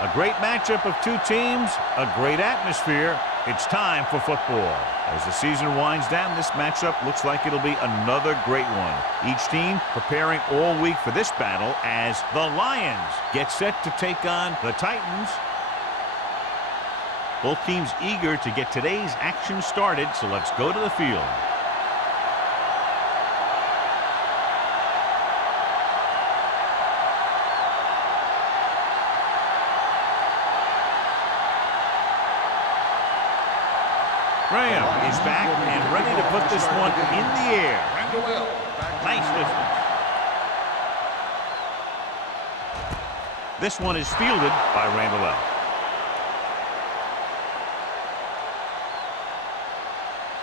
A great matchup of two teams, a great atmosphere. It's time for football. As the season winds down, this matchup looks like it'll be another great one. Each team preparing all week for this battle as the Lions get set to take on the Titans. Both teams eager to get today's action started, so let's go to the field. Graham is back and ready to put this one in the air. Nice distance. This one is fielded by Randall.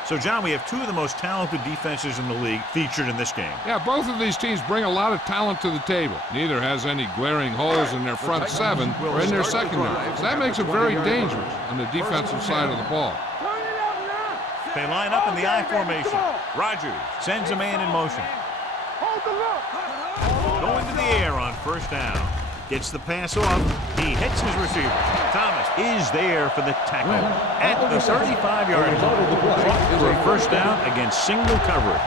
So, John, we have two of the most talented defenses in the league featured in this game. Yeah, both of these teams bring a lot of talent to the table. Neither has any glaring holes in their front seven or in their secondary. So that makes it very dangerous on the defensive side of the ball. They line up in the I formation. Rodgers sends a man in motion. Going to the air on first down. Gets the pass off. He hits his receiver. Thomas is there for the tackle at the 35-yard line. For a first down against single coverage.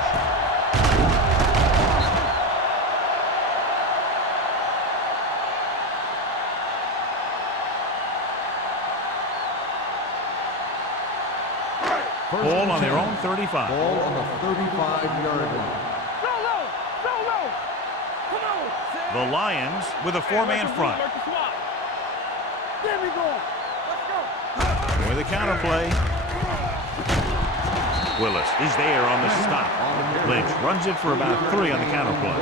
Ball on their own 35. Ball on the 35-yard line. The Lions with a four-man front. With a counter play. Willis is there on the stop. Lynch runs it for about 3 on the counter play.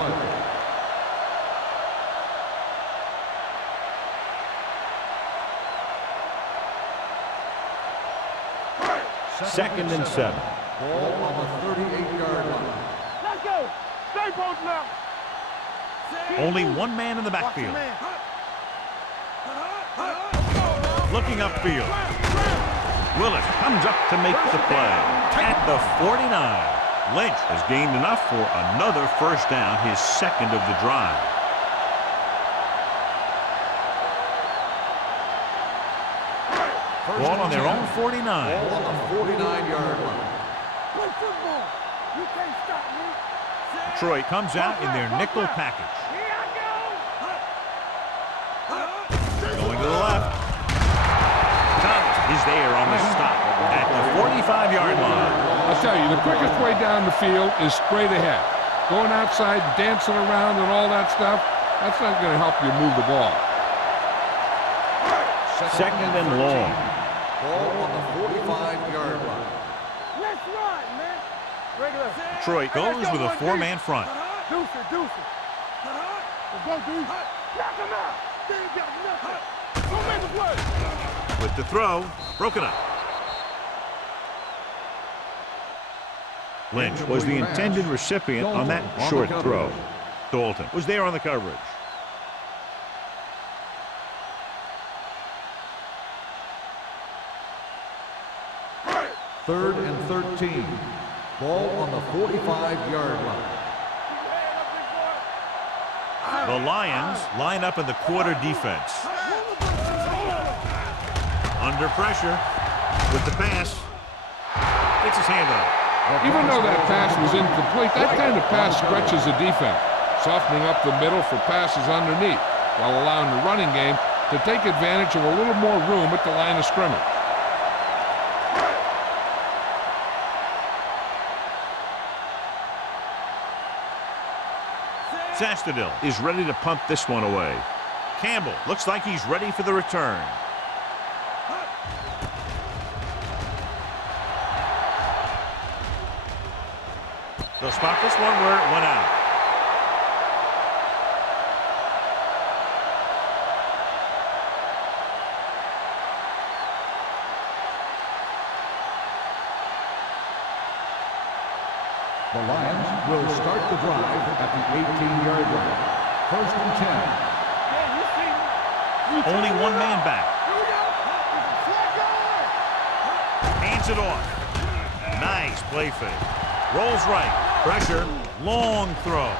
Second and 7. Ball on the 38-yard line. Let's go. Stay post now. Only one man in the backfield. Looking upfield. Willis comes up to make the play at the 49. Lynch has gained enough for another first down, his second of the drive. Ball on their own 49. Ball on the 49-yard line. Play football. You can't stop me. Detroit comes out in their nickel package. Here I go. Going to the left. Thomas is there on the stop at the 45-yard line. I'll tell you, the quickest way down the field is straight ahead. Going outside, dancing around and all that stuff, that's not going to help you move the ball. Second and long. Ball on the 45-yard line. Let's ride, man. Regular. Detroit goes with a four-man front. Deuce it. Let's go, D. Knock him out. They ain't got nothing. Go make a play. With the throw, broken up. Lynch was the intended recipient on that short throw. Dalton was there on the coverage. Third and 13. Ball on the 45-yard line. The Lions line up in the quarter defense. Under pressure with the pass. Gets his hand up. Even though that pass was incomplete, that kind of pass stretches the defense, softening up the middle for passes underneath, while allowing the running game to take advantage of a little more room at the line of scrimmage. Sastadil is ready to punt this one away. Campbell looks like he's ready for the return. They'll spot this one where it went out. The Lions will start the drive at the 18-yard line. First and 10. Only one man back. Hands it off. Nice play fake. Rolls right. Pressure. Long throw.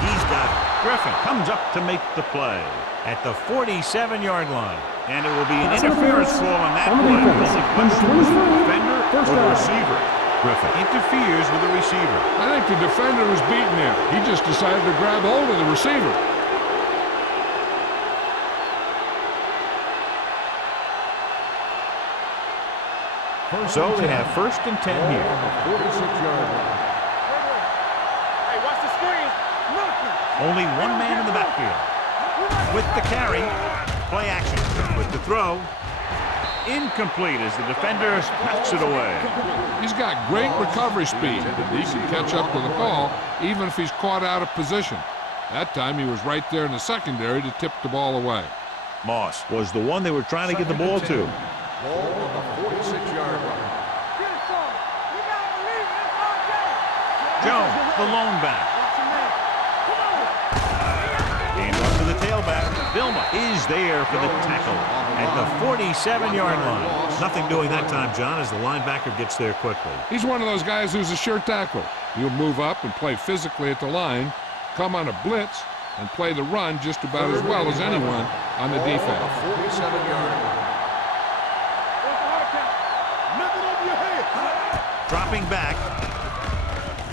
He's got it. Griffin comes up to make the play. at the 47-yard line. And it will be an interference call on that play. The only question was the defender or the receiver. Griffin interferes with the receiver. I think the defender was beaten there. He just decided to grab hold of the receiver. So they have 1st and 10 here. 46-yard line. Hey, watch the screen. Nothing. Only one man in the backfield. With the carry, play action. With the throw, incomplete as the defender knocks it away. He's got great recovery speed. He can catch up to the ball even if he's caught out of position. That time he was right there in the secondary to tip the ball away. Moss was the one they were trying to get the ball to. Ball on the 46-yard line. Get it, son. You gotta believe it. It's our game. Jones, the lone back. Watch your man. Come on. Hand off to the tailback. Vilma is there for the tackle at the 47-yard line. Nothing doing that time, John, as the linebacker gets there quickly. He's one of those guys who's a sure tackle. He'll move up and play physically at the line, come on a blitz, and play the run just about as well as anyone on the defense. 47-yard line. Nothing over your head. Dropping back.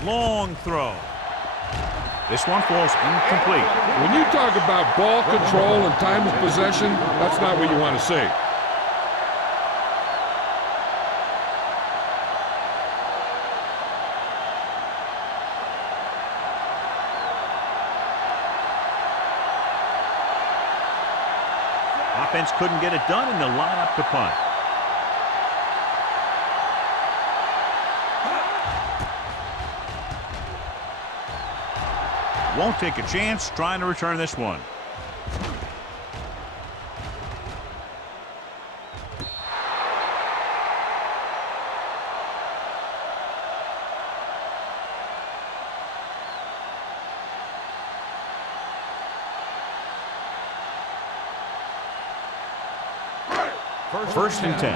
Long throw. This one falls incomplete. When you talk about ball control and time of possession, that's not what you want to see. Offense couldn't get it done, and they'll line up to punt. Won't take a chance trying to return this one. First and 10.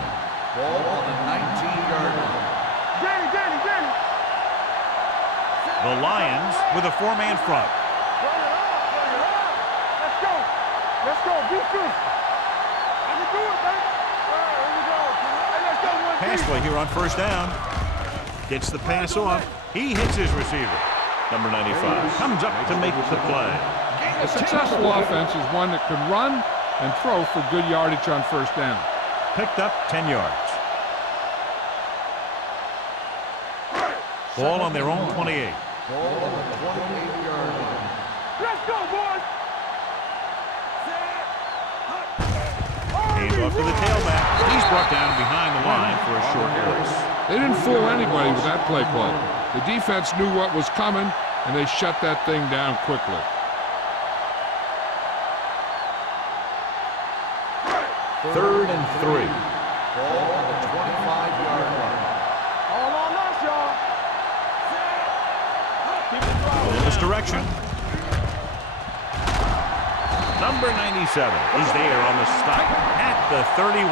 Ball on the 19-yard line. Danny. The Lions with a 4-man front. Let's go. Let's go. Be true. I can do it, baby. All right, here we go. Hey, let's go. Pass play here on 1st down. Gets the pass off. He hits his receiver. Number 95 comes up to make the play. A successful offense is one that can run and throw for good yardage on 1st down. Picked up 10 yards. Ball on their own 28. Ball on the 28-yard line. Let's go, boys. Hand off to the tailback. He's brought down behind the line for a short loss. They didn't fool anybody with that play call. The defense knew what was coming, and they shut that thing down quickly. Third and 3. Ball on the 25-yard line. All on us, y'all. Keep it In this direction. Number 97 is there on the stop at the 31.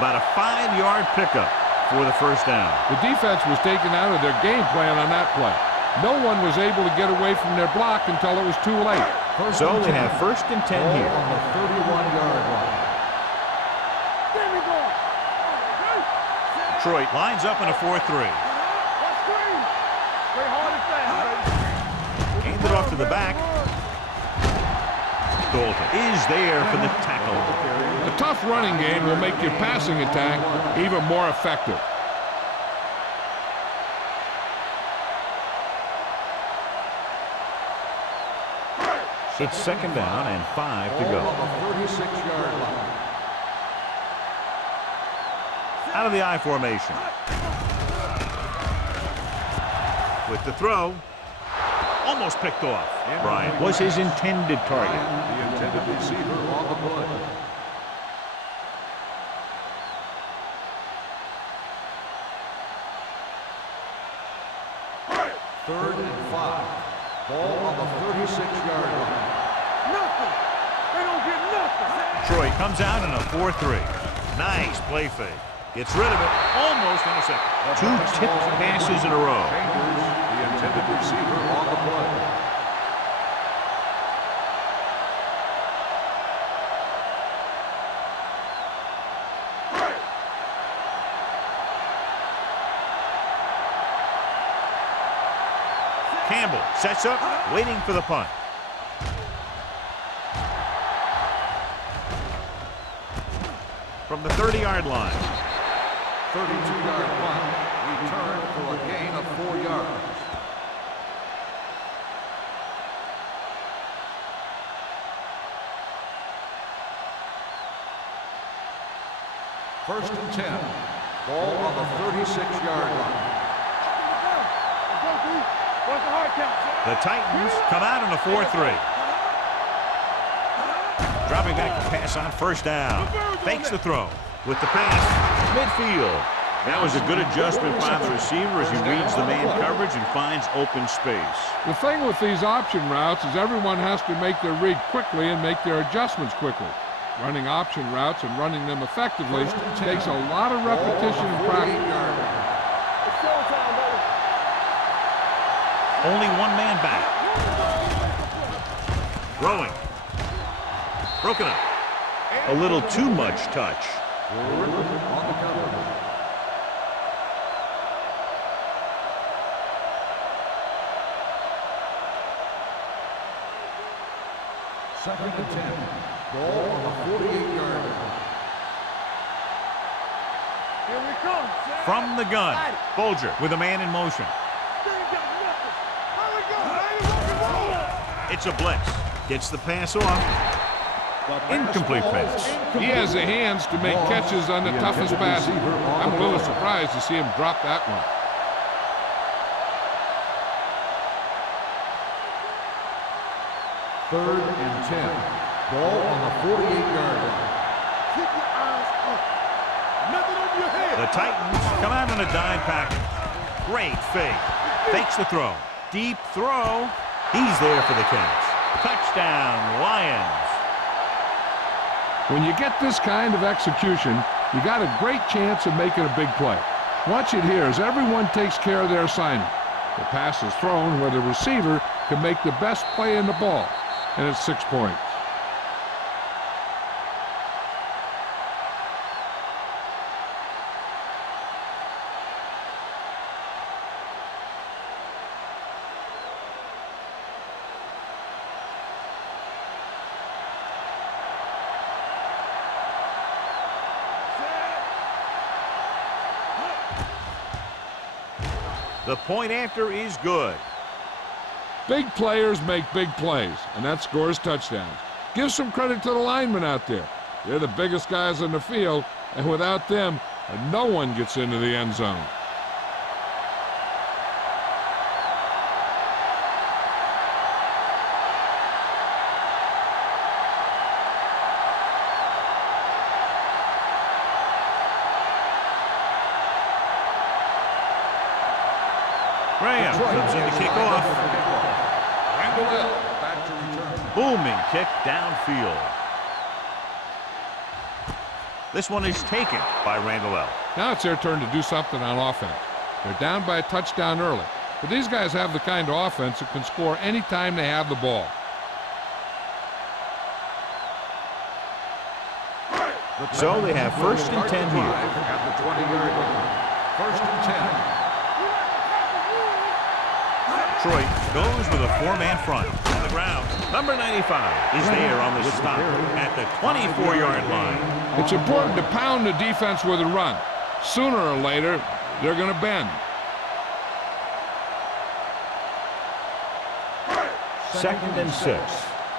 About a 5-yard pickup for the 1st down. The defense was taken out of their game plan on that play. No one was able to get away from their block until it was too late. So they have 1st and 10 Ball here. on the 31-yard line. Detroit lines up in a 4-3. Hand it off to the back. Dalton is there for the tackle. A tough running game will make your passing attack even more effective. It's 2nd down and 5 to Ball go. on the 36-yard line. Out of the I formation. With the throw. Almost picked off. Bryant was his intended target. The intended receiver on the play. Third and 5. Ball on the 36-yard line. Nothing. They don't get nothing. Detroit comes out in a 4-3. Nice play fake. Gets rid of it. Almost intercepted. 2 tipped passes in a row. Chambers, the intended receiver on the play. Campbell sets up, waiting for the punt. From the 30-yard line. 32-yard punt, return for a gain of 4 yards. First and 10. Ball on the 36-yard line. The Titans come out on a 4-3. Dropping back to pass on first down. Fakes the throw. With the pass, midfield. That was a good adjustment by the receiver as he reads the man coverage and finds open space. The thing with these option routes is everyone has to make their read quickly and make their adjustments quickly. Running option routes and running them effectively takes a lot of repetition and practice. Only one man back. Throwing. Broken up. A little too much touch. On the cover. Second and 10. Ball on the 48-yard line. Here we come. From the gun. Bolger with a man in motion. It's a blitz. Gets the pass off. Incomplete pass. He has the hands to make catches on the toughest passes. I'm a little surprised to see him drop that one. Third and 10. Ball on the 48-yard line. Keep your eyes up. Nothing on your head. The Titans come out on a dime package. Great fake. Fakes the throw. Deep throw. He's there for the catch. Touchdown, Lions. When you get this kind of execution, you got a great chance of making a big play. Watch it here as everyone takes care of their assignment. The pass is thrown where the receiver can make the best play in the ball, and it's 6 points. The point after is good. Big players make big plays, and that scores touchdowns. Give some credit to the linemen out there. They're the biggest guys on the field, and without them, no one gets into the end zone. Graham comes in to kick off. Randall back to return. Booming kick downfield. This one is taken by Randall L. Now it's their turn to do something on offense. They're down by a touchdown early, but these guys have the kind of offense that can score any time they have the ball. So they have first and 10 here. At the 20-yard line. First and 10. Detroit goes with a four-man front on the ground. Number 95 is there on the stop at the 24-yard line. It's important to pound the defense with a run. Sooner or later, they're going to bend. Second and 6.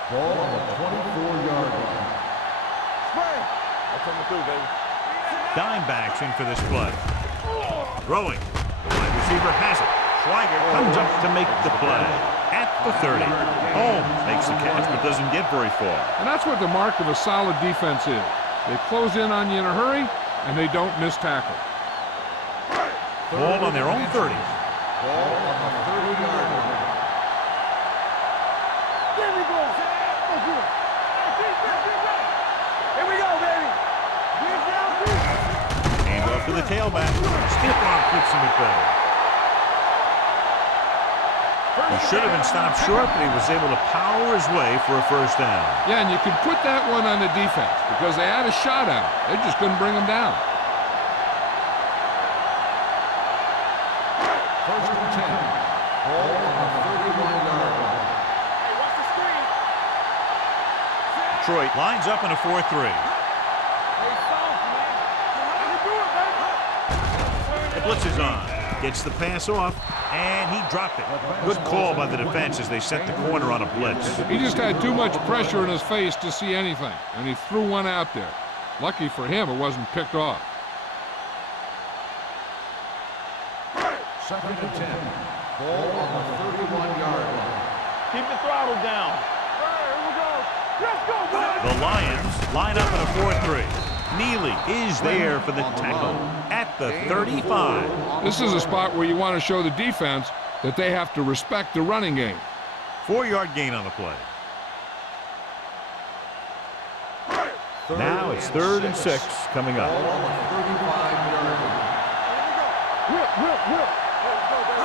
Ball on the 24-yard line. Dime backs in for this play. Throwing. The wide receiver has it. Schweiger comes up to make the play at the 30. Holmes makes the catch but doesn't get very far. And that's what the mark of a solid defense is. They close in on you in a hurry, and they don't miss tackle. Ball on their own 30. Ball on the 30-yard line. There we go. Oh, good. Here we go, baby. Get down, please. Hand off to the tailback. Skipper keeps him at bay. He should have been stopped short, but he was able to power his way for a first down. Yeah, and you could put that one on the defense because they had a shot at him. They just couldn't bring him down. First and 10. Ball on the Detroit lines up in a 4-3. The blitz is on. Gets the pass off, and he dropped it. Good call by the defense as they set the corner on a blitz. He just had too much pressure in his face to see anything, and he threw one out there. Lucky for him, it wasn't picked off. 2nd and 10. Ball on the 31-yard line. Keep the throttle down. Here we go. Let's go, boys. The Lions line up in a 4-3. Neely is there for the tackle at the 35. This is a spot where you want to show the defense that they have to respect the running game. 4-yard gain on the play. Now it's 3rd and 6 coming up. Ball on the 35-yard line. Whip.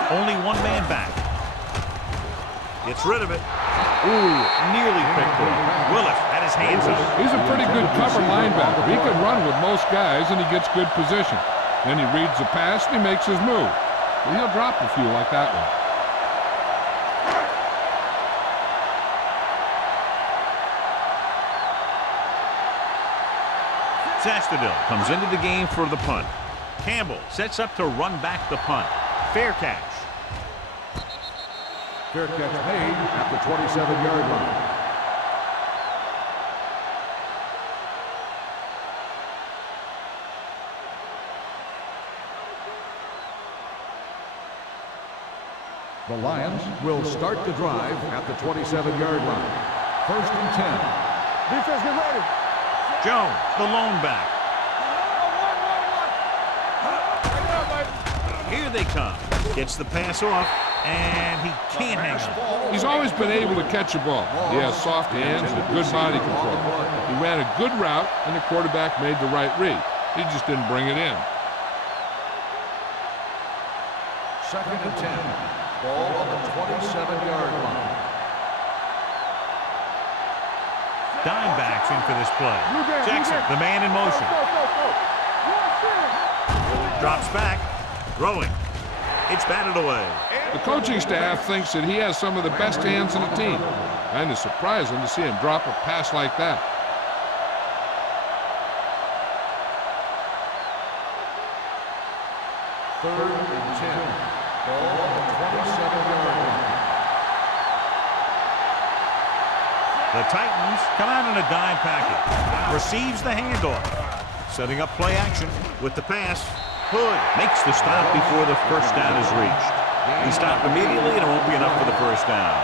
Only one man back. Gets rid of it. Ooh, nearly picked off. Willis had his hands up. He's a pretty good cover linebacker. He can run with most guys, and he gets good position. Then he reads the pass, and he makes his move. Well, he'll drop a few like that one. Sastadil comes into the game for the punt. Campbell sets up to run back the punt. Fair catch. Fair catch made at the 27-yard line. The Lions will start the drive at the 27-yard line. 1st and 10. Defense, get ready. Jones, the lone back. Here they come. Gets the pass off, and he can't hang on. He's always been able to catch a ball. He has soft hands and good body control. He ran a good route, and the quarterback made the right read. He just didn't bring it in. 2nd and 10. Ball on the 27-yard line. Dime backs in for this play. Jackson, the man in motion. Drops back. Throwing. It's batted away. The coaching staff thinks that he has some of the best hands in the team. Kind of surprising to see him drop a pass like that. Third and 10. Ball on the 27-yard line. The Titans come out in a dime package. Receives the handoff. Setting up play action with the pass. Hood makes the stop before the first down is reached. He stopped immediately, and it won't be enough for the first down.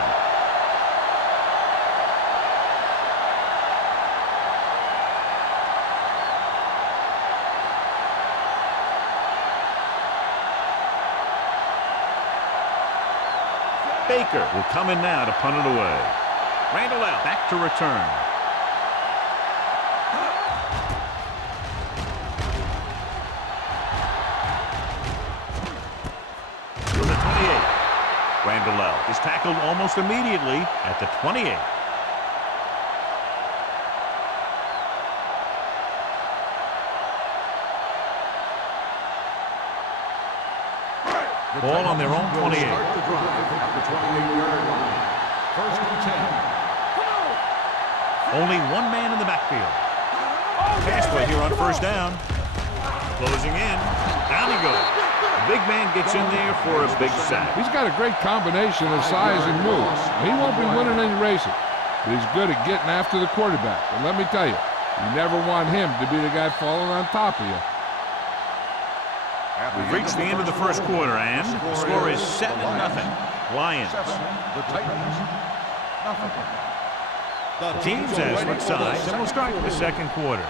Baker will come in now to punt it away. Randall L. back to return. From the 28. Randall L. is tackled almost immediately at the 28. Ball on their own 28. Start the drive at the 28-yard line. 1st and 10. Only one man in the backfield. Pass play here on first down. Closing in. Down he goes. The big man gets in there for a big sack. He's got a great combination of size and moves. He won't be winning any races, but he's good at getting after the quarterback. And let me tell you, you never want him to be the guy falling on top of you. We've reached the end of the first quarter, and the score is 7-0. Lions. The Titans, nothing. The teams as switch sides, and we'll start the second quarter.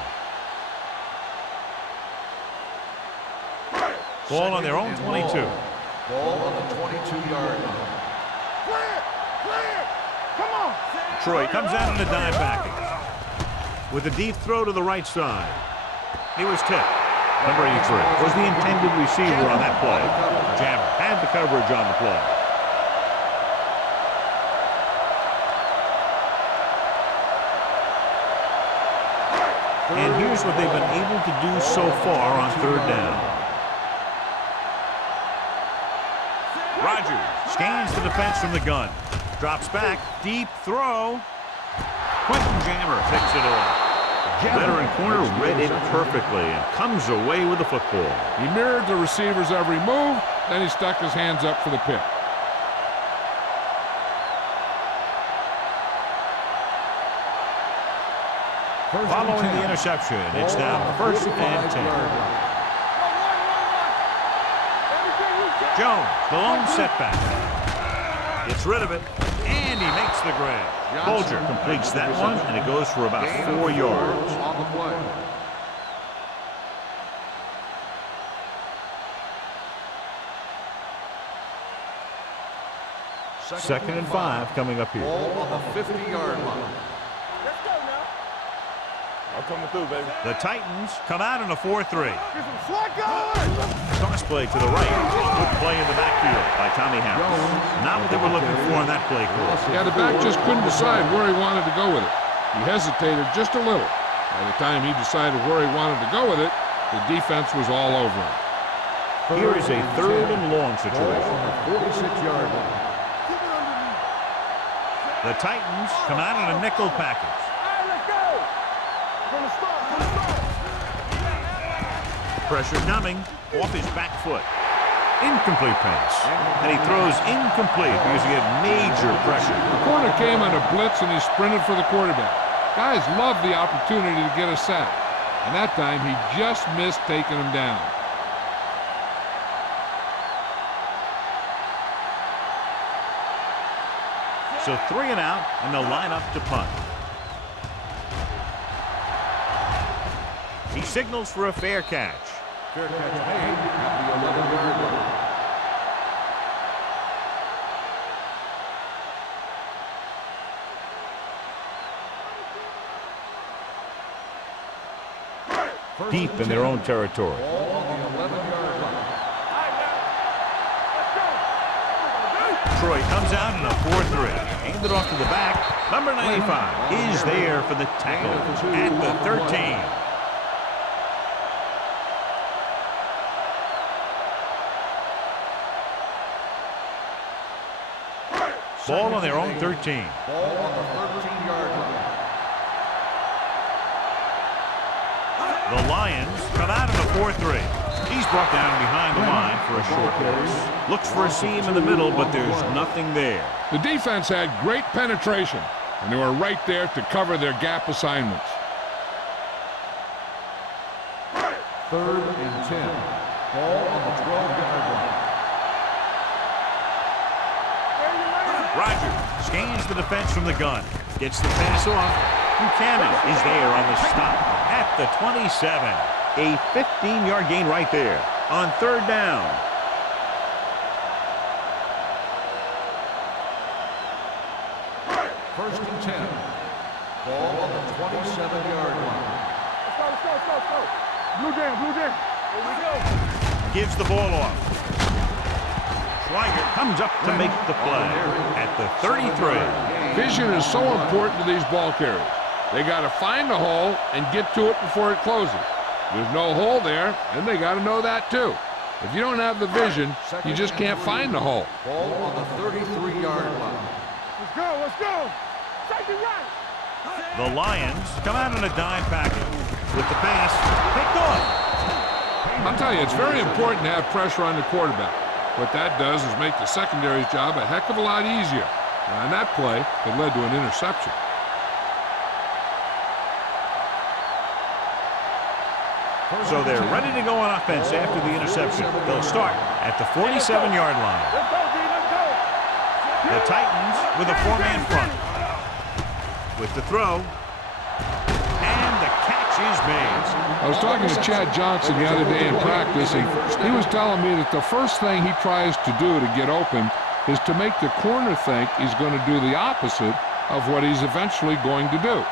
Ball on their own 22. Ball on the 22-yard line. Clear! Come on! Detroit comes out in a dime package with a deep throw to the right side. He was tipped. Number 83 was the intended receiver on that play. Jammer had the coverage on the play. And here's what they've been able to do so far on third down. Rodgers scans the defense from the gun. Drops back. Deep throw. Quentin Jammer picks it off. Veteran corner read it perfectly and comes away with the football. He mirrored the receiver's every move, then he stuck his hands up for the pick. Following the interception, it's now 1st and 10. Jones, the lone setback. Gets rid of it, and he makes the grab. Bulger completes that one, and it goes for about 4 yards. On the play. Second and 5 coming up here. Ball on the 50-yard line. Let's go now. I'm coming through, baby. The Titans come out in a 4-3. Get some swag going. Toss play to the right. Good play in the backfield by Tommy Harris. Not what they were looking for in that play call. Yeah, the back just couldn't decide where he wanted to go with it. He hesitated just a little. By the time he decided where he wanted to go with it, the defense was all over him. Here is a 3rd and long Ball situation. on the 46-yard line. Keep it underneath. The Titans come out in a nickel package. All right, let's go. From the start, from the start. Pressure coming off his back foot. Incomplete pass. And he throws incomplete because he had major pressure. The corner came on a blitz and he sprinted for the quarterback. Guys love the opportunity to get a sack. And that time he just missed taking him down. So 3 and out, and they'll line up to punt. He signals for a fair catch. Fair catch made at the 11-yard line. Deep in their own territory. Ball on the 11-yard line. Troy comes out in a 4-3. Aimed it off to the back. Number 95 is there for the tackle at the 13. Ball on their own 13. Ball on the 13-yard line. The Lions come out in a 4-3. He's brought down behind the line for a short pass. Looks for a seam in the middle, but there's nothing there. The defense had great penetration, and they were right there to cover their gap assignments. 3rd and 10. Ball on the 12-yard line. Rodgers scans the defense from the gun. Gets the pass off. Buchanan is there on the stop at the 27. A 15-yard gain right there on 3rd down. First and 10. Ball on the 27-yard line. Let's go, let's go, let's go, let's go. Blue jam, blue jam. Here we go. Gives the ball off. Schweiger comes up to make the play at the 33. Vision is so important to these ball carriers. They got to find the hole and get to it before it closes. There's no hole there, and they got to know that too. If you don't have the vision, you just can't find the hole. Ball on the 33-yard line. Let's go, let's go. Safety right. The Lions come out in a dime package with the pass picked off. I'll tell you, it's very important to have pressure on the quarterback. What that does is make the secondary's job a heck of a lot easier. And on that play, it led to an interception. So they're ready to go on offense after the interception. They'll start at the 47-yard line. Let's go, D, let's go. The Titans with a 4-man front. With the throw. And the catch is made. I was talking to Chad Johnson the other day in practice, and he was telling me that the first thing he tries to do to get open is to make the corner think he's going to do the opposite of what he's eventually going to do.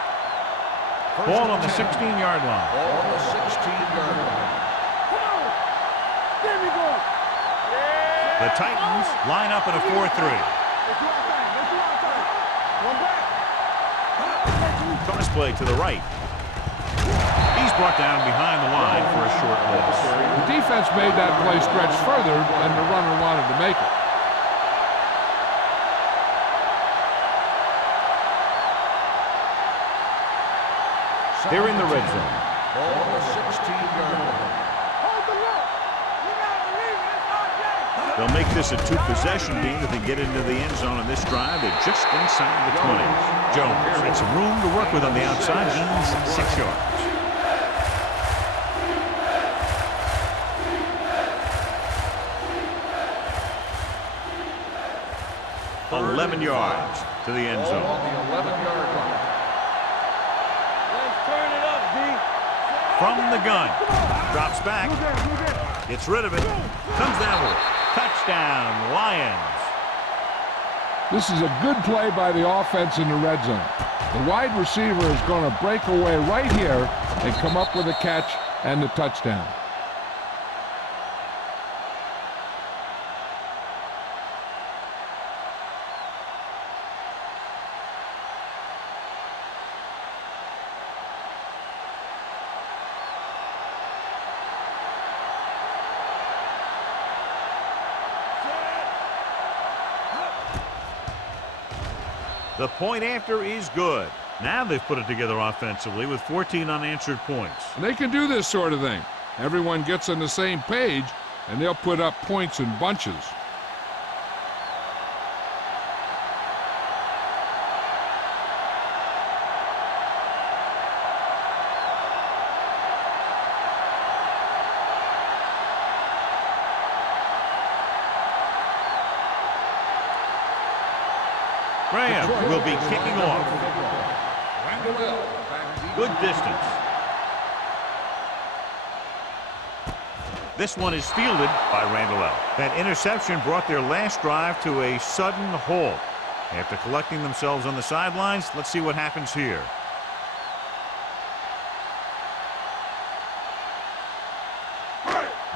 Ball on the 16-yard line. Ball on the 16-yard line. Come on. There we go. Yeah. The Titans line up in a 4-3. Let's do our thing. Let's do our thing. One back. Toss play to the right. He's brought down behind the line for a short loss. The defense made that play stretch further than the runner wanted to make it. They're in the red zone. Ball on the 16-yard line. Hold the look. You gotta believe it. It's RJ. They'll make this a two-possession game if they get into the end zone on this drive. They're just inside the 20. Jones had some room to work with on the outside. Gains 6 yards. 11 yards to the end Ball zone. on the 11-yard line. Let's turn it up, D. From the gun. Drops back. Gets rid of it. Comes down with it. Touchdown, Lions. This is a good play by the offense in the red zone. The wide receiver is going to break away right here and come up with a catch and the touchdown. The point after is good. Now they've put it together offensively with 14 unanswered points. And they can do this sort of thing. Everyone gets on the same page, and they'll put up points in bunches. Graham will be kicking off. Good distance. This one is fielded by Randall L. That interception brought their last drive to a sudden halt. After collecting themselves on the sidelines, let's see what happens here.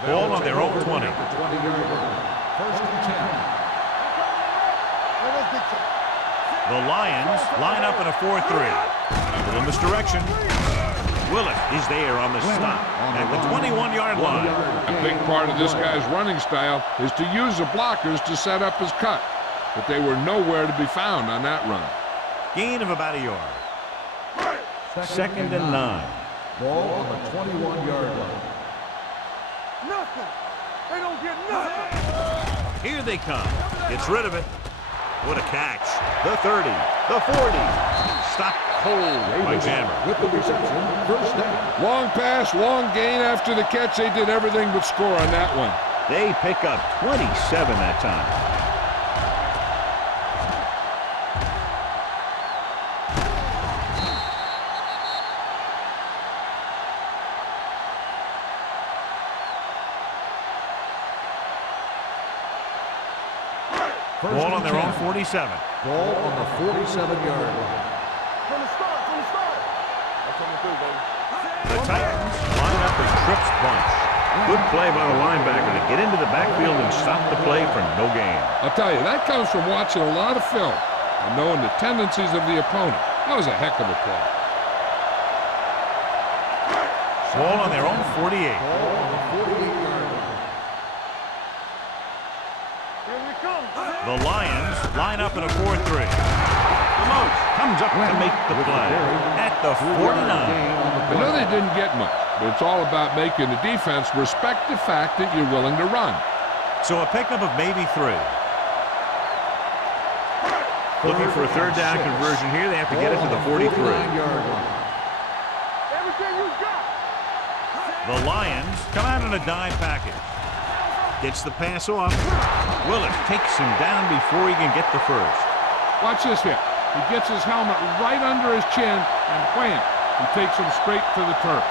Ball on their own 20. 20-yard line. First and 10. The Lions line up in a 4-3. A little misdirection. Willett is there on the stop at the 21-yard line. A big part of this guy's running style is to use the blockers to set up his cut. But they were nowhere to be found on that run. Gain of about a yard. Second and 9. Ball on the 21-yard line. Nothing. They don't get nothing. Here they come. Gets rid of it. What a catch. The 30. The 40. Stopped cold by Jammer. With the reception, first down. Long pass, long gain after the catch. They did everything but score on that one. They pick up 27 that time. Ball on their own 47. Ball on the 47-yard line. From the start. That's coming through, baby. The Titans line up a trips bunch. Good play by the linebacker to get into the backfield and stop the play for no gain. I'll tell you, that comes from watching a lot of film and knowing the tendencies of the opponent. That was a heck of a play. Ball on their own 48. Ball on the 48-yard line. Here we come. The Lions line up in a 4-3. Demote comes up to make the play at the 49. I know they didn't get much, but it's all about making the defense respect the fact that you're willing to run. So a pickup of maybe 3. Looking for a third down conversion here. They have to get it to the 43. Everything you got. The Lions come out in a dime package. Gets the pass off. Willett takes him down before he can get the first. Watch this here. He gets his helmet right under his chin, and wham, he takes him straight to the turf.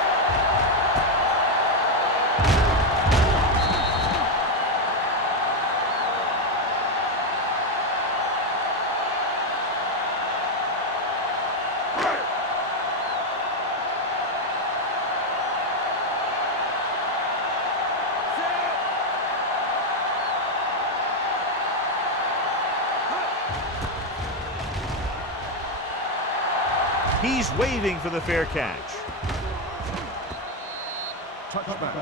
He's waving for the fair catch. Touchback.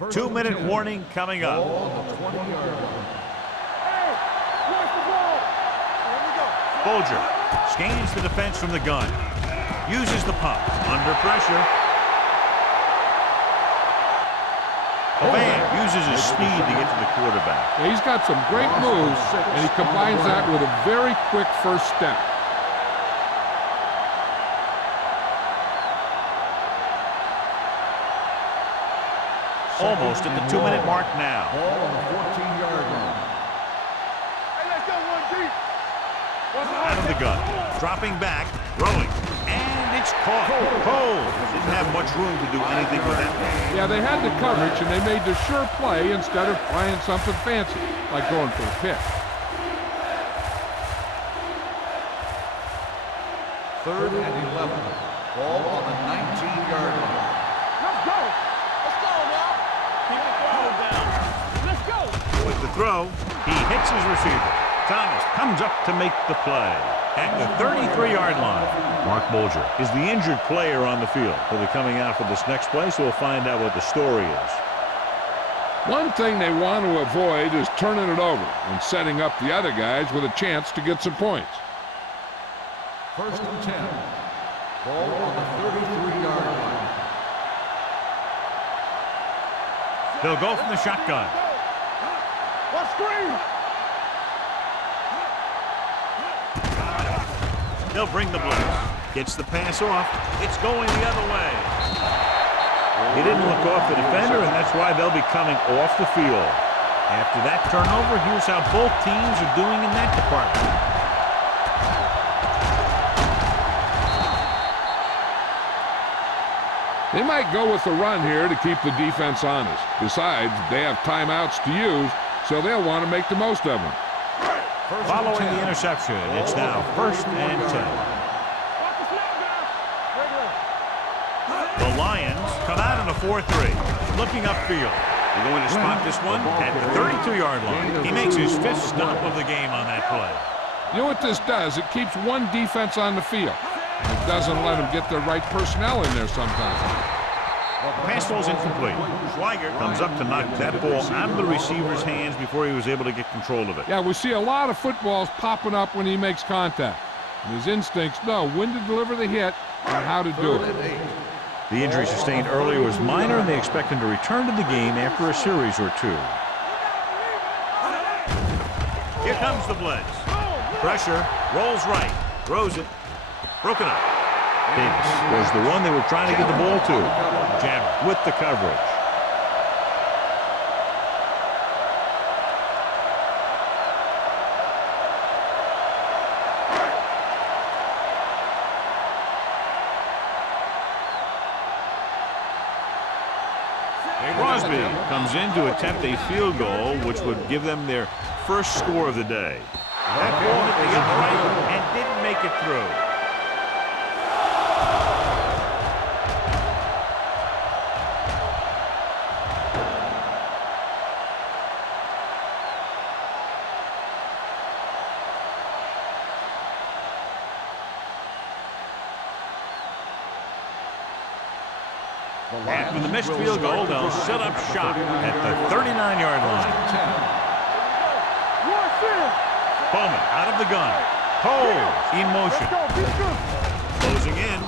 2-minute warning coming up. Ball on the 20-yard line. Hey, watch the ball. Here we go. Bulger scans the defense from the gun. Uses the pump. Under pressure. Van uses his speed to get to the quarterback. Yeah, he's got some great moves, and he combines that with a very quick first step. Almost at the 2-minute mark now. Ball on the 14-yard line. Hey, let's go, 1 deep. Out of the gun. Dropping back. Throwing. And it's caught. Cole didn't have much room to do anything with that one. Yeah, they had the coverage, and they made the sure play instead of trying something fancy, like going for a pick. 3rd and 11. Ball on the 19-yard line. Let's go. Let's go, y'all. Keep the throw down. Let's go. With the throw, he hits his receiver. Thomas comes up to make the play. At the 33-yard line, Mark Bulger is the injured player on the field. He'll be coming out for this next play, so we'll find out what the story is. One thing they want to avoid is turning it over and setting up the other guys with a chance to get some points. 1st and 10. Ball on the 33-yard line. They'll go from the shotgun. What screen? They'll bring the blitz. Gets the pass off. It's going the other way. He didn't look off the defender, and that's why they'll be coming off the field. After that turnover, here's how both teams are doing in that department. They might go with the run here to keep the defense honest. Besides, they have timeouts to use, so they'll want to make the most of them. Following the interception, it's now 1st and 10. Watch the snap now. The Lions come out in a 4-3, looking upfield. They're going to spot this one at the 32-yard line. He makes his 5th stop of the game on that play. You know what this does? It keeps one defense on the field. It doesn't let them get the right personnel in there sometimes. Pass ball's incomplete. Schweiger comes up to knock that ball out of the receiver's hands before he was able to get control of it. Yeah, we see a lot of footballs popping up when he makes contact. And his instincts know when to deliver the hit and how to do it. The injury sustained earlier was minor, and they expect him to return to the game after a series or two. Here comes the blitz. Pressure, rolls right, throws it, broken up. Davis was the one they were trying to get the ball to. Jammer with the coverage. Crosby comes in to attempt a field goal, which would give them their first score of the day. That ball hit the upright and didn't make it through. After the missed field goal, they'll set up shop at the 39-yard line. Bowman out of the gun. Cole in motion. Closing in.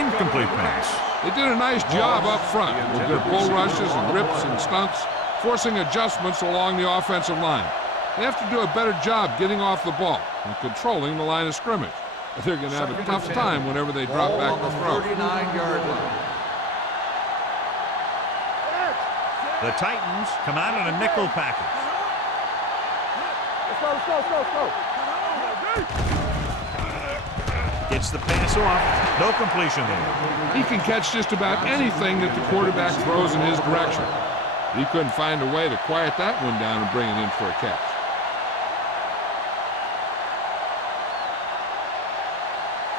Incomplete pass. They did a nice job up front with their bull rushes and rips and stunts, forcing adjustments along the offensive line. They have to do a better job getting off the ball and controlling the line of scrimmage. They're going to have a tough time whenever they drop back to throw. 39-yard line. The Titans come out in a nickel package. Let's go. Gets the pass off. No completion there. He can catch just about anything that the quarterback throws in his direction. He couldn't find a way to quiet that one down and bring it in for a catch.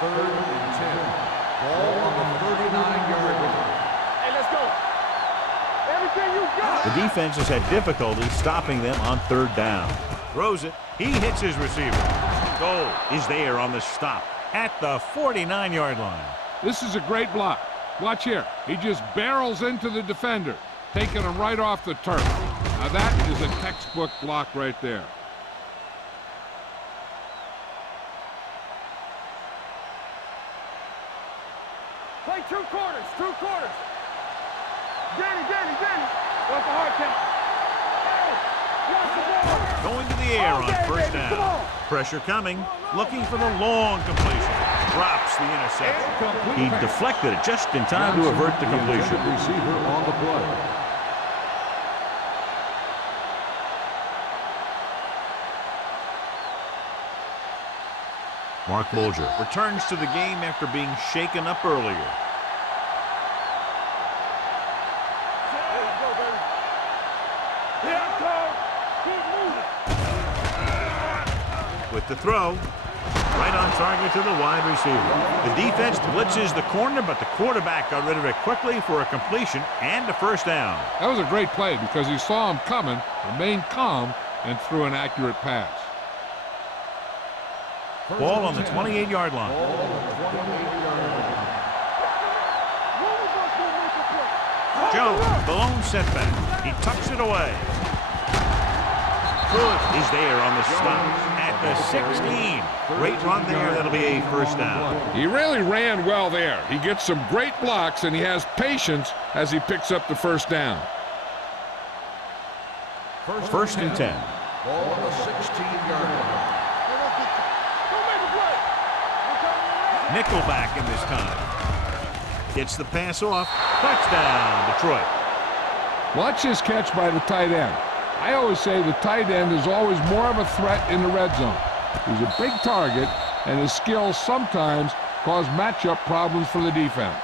Third and 10. Ball on the 39-yard line. Hey, let's go. Everything you got. The defense has had difficulty stopping them on 3rd down. Throws it. He hits his receiver. Goal is there on the stop at the 49-yard line. This is a great block. Watch here. He just barrels into the defender. taking him right off the turf. Now that is a textbook block right there. Play 2 quarters, 2 quarters. Danny. What's the hard count? Hey, watch the ball. Going to the air on Okay, first baby, come down. on. Pressure coming. Looking for the long completion. Drops the interception. He deflected it just in time to avert the completion. Receiver on the play. Mark Bulger returns to the game after being shaken up earlier. Let's go, baby. Yeah, Cole. Keep moving. With the throw, right on target to the wide receiver. The defense blitzes the corner, but the quarterback got rid of it quickly for a completion and a first down. That was a great play because he saw him coming, remained calm, and threw an accurate pass. Ball on the 28-yard line. Jones, the lone setback. He tucks it away. Good is there on the stop at the 16. Great run there. That'll be a first down. He really ran well there. He gets some great blocks, and he has patience as he picks up the first down. First and 10. Ball on the 16-yard line. Nickelback in this time. Gets the pass off. Touchdown, Detroit. Watch this catch by the tight end. I always say the tight end is always more of a threat in the red zone. He's a big target, and his skills sometimes cause matchup problems for the defense.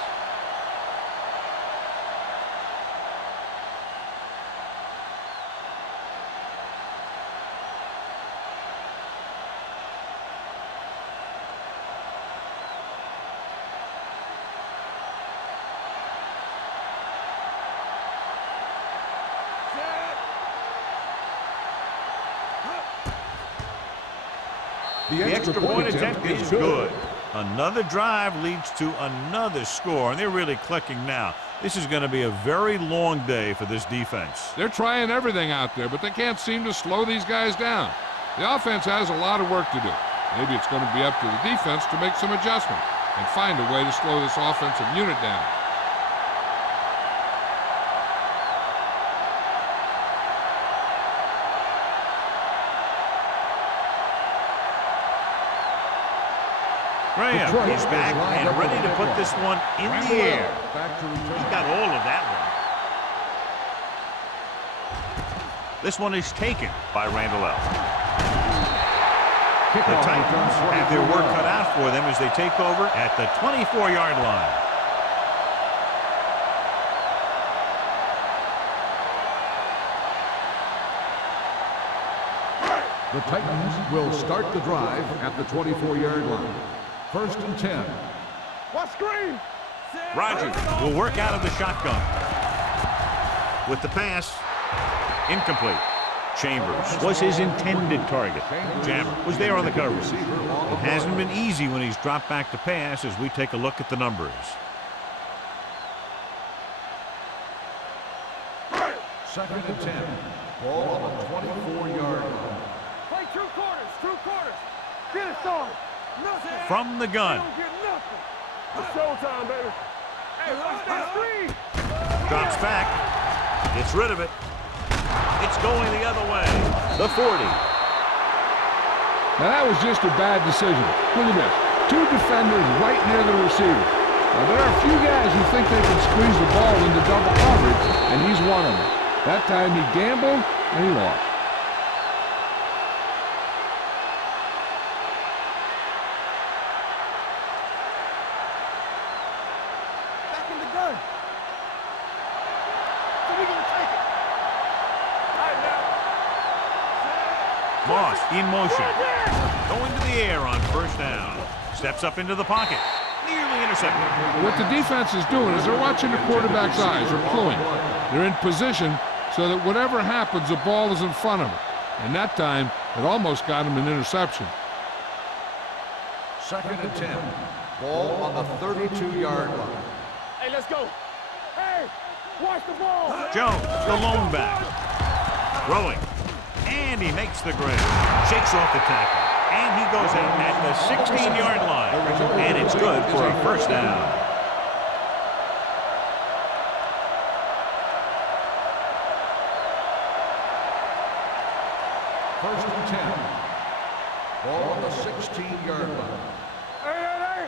The extra point attempt is good. Another drive leads to another score, and they're really clicking now. This is going to be a very long day for this defense. They're trying everything out there, but they can't seem to slow these guys down. The offense has a lot of work to do. Maybe it's going to be up to the defense to make some adjustment and find a way to slow this offensive unit down. Graham is back and ready to put this one in the air. He got all of that one. This one is taken by Randall L. The Titans have their work cut out for them as they take over at the 24-yard line. The Titans will start the drive at the 24-yard line. First and 10. What screen? Rodgers will work out of the shotgun. With the pass, incomplete. Chambers was his intended target. Jammer was there on the coverage. It hasn't been easy when he's dropped back to pass as we take a look at the numbers. Second and 10. Ball on the 24-yard line. Play 2 quarters, 2 quarters. Get it started. Nothing. From the gun. Don't get nothing. It's showtime, baby. Hey, watch that screen. Drops back. Gets rid of it. It's going the other way. The 40. Now that was just a bad decision. Look at this. 2 defenders right near the receiver. Now there are a few guys who think they can squeeze the ball into double coverage, and he's one of them. That time he gambled, and he lost. Back in the gun. So we're going to take it. All right, now. Moss in motion. Going to the air on first down. Steps up into the pocket. Nearly intercepted. What the defense is doing is they're watching the quarterback's eyes, or cluing. They're in position so that whatever happens, the ball is in front of them. And that time, it almost got him an interception. Second and 10. Ball on the 32-yard line. Hey, let's go. Hey, watch the ball. Jones, the lone back. Throwing. And he makes the grab. Shakes off the tackle. And he goes in at the 16-yard line. And it's good for a first down. First and 10. Ball on the 16-yard line. Hey.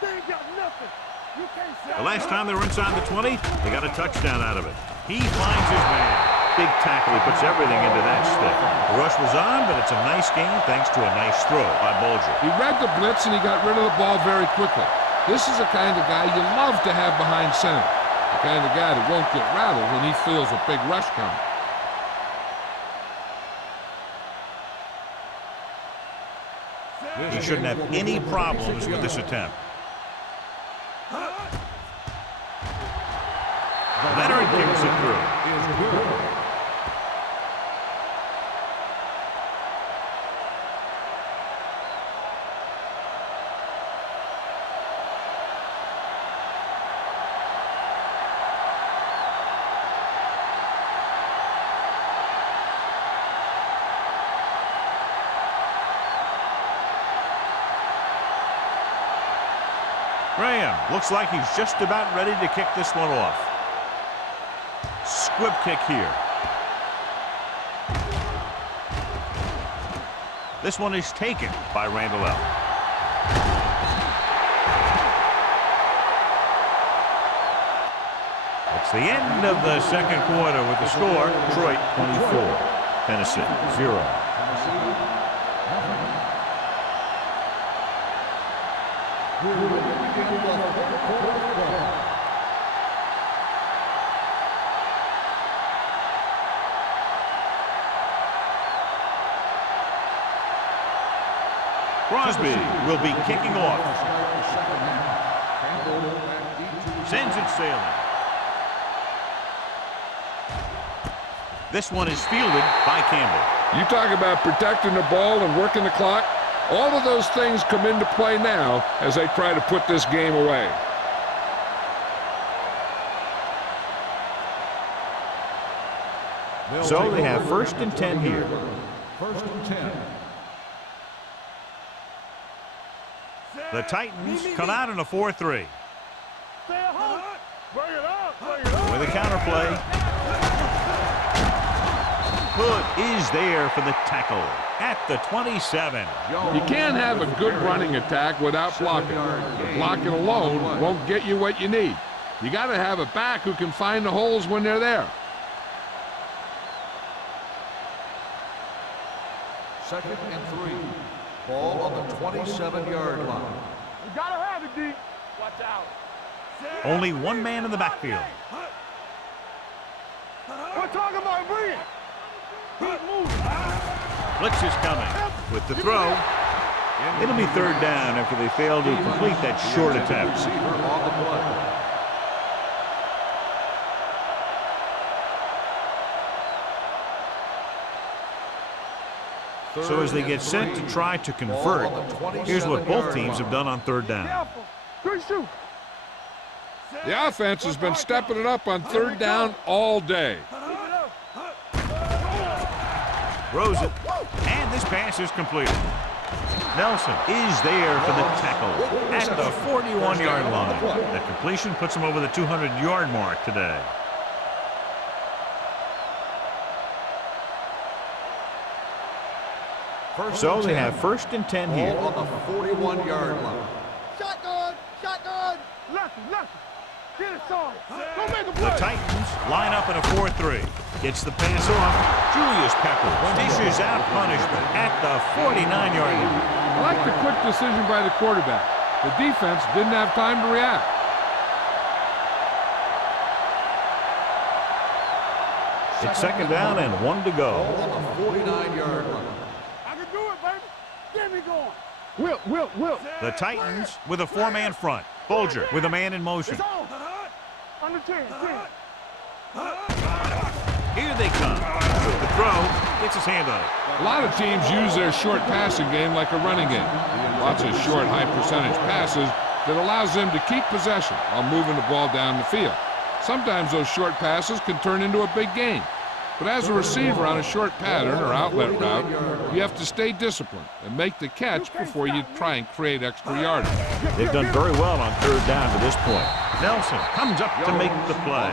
They ain't got nothing. You can't say. The last time they were inside the 20, they got a touchdown out of it. He finds his man. Big tackle. He puts everything into that stick. The rush was on, but it's a nice gain thanks to a nice throw by Bulger. He read the blitz and he got rid of the ball very quickly. This is the kind of guy you love to have behind center. The kind of guy that won't get rattled when he feels a big rush coming. He shouldn't have any problems with this attempt. Leonard kicks it through. Graham looks like he's just about ready to kick this one off. Squib kick here. This one is taken by Randall L. It's the end of the second quarter with the score, Detroit 24, Tennessee 0. Crosby will be kicking off. Sends it sailing. This one is fielded by Campbell. You talk about protecting the ball and working the clock. All of those things come into play now as they try to put this game away. So they have first and 10 here. First and 10. The Titans come out in a 4-3. Stay at home. Bring it up. Bring it up. With a counterplay. Hood is there for the tackle at the 27. You can't have a good running attack without blocking. The blocking alone won't get you what you need. You got to have a back who can find the holes when they're there. Second and 3. Ball on the 27-yard line. You gotta have it, D. Watch out. Only one man in the backfield. We're talking about bring it. Keep moving. Blitz is coming with the throw. It'll be third down after they fail to complete that short attempt. Receiver on the play. So as they get set to try to convert, here's what both teams have done on third down. Careful. Good shoot. The offense has been stepping it up on third down all day. Throws it, and this pass is completed. Nelson is there for the tackle at the 41-yard line. That completion puts him over the 200-yard mark today. So they have first and 10 here. Ball on the 41-yard line. Shotgun. Shotgun. Lefty. Get it, son. Don't make a The play. Titans line up in a 4-3. Gets the pass off. Julius Peppers dishes out punishment at the 49-yard line. I like the quick decision by the quarterback. The defense didn't have time to react. It's second down and 1 to go. Ball on the 49-yard line. I can do it, baby. Get me going. Will. The Titans with a 4-man front. Bulger with a man in motion. It's on. Under 10. Here they come. With the throw, gets his hand on it. A lot of teams use their short passing game like a running game. Lots of short, high-percentage passes that allows them to keep possession while moving the ball down the field. Sometimes those short passes can turn into a big gain. But as a receiver on a short pattern or outlet route, you have to stay disciplined and make the catch before you try and create extra yardage. They've done very well on third down to this point. Nelson comes up to make the play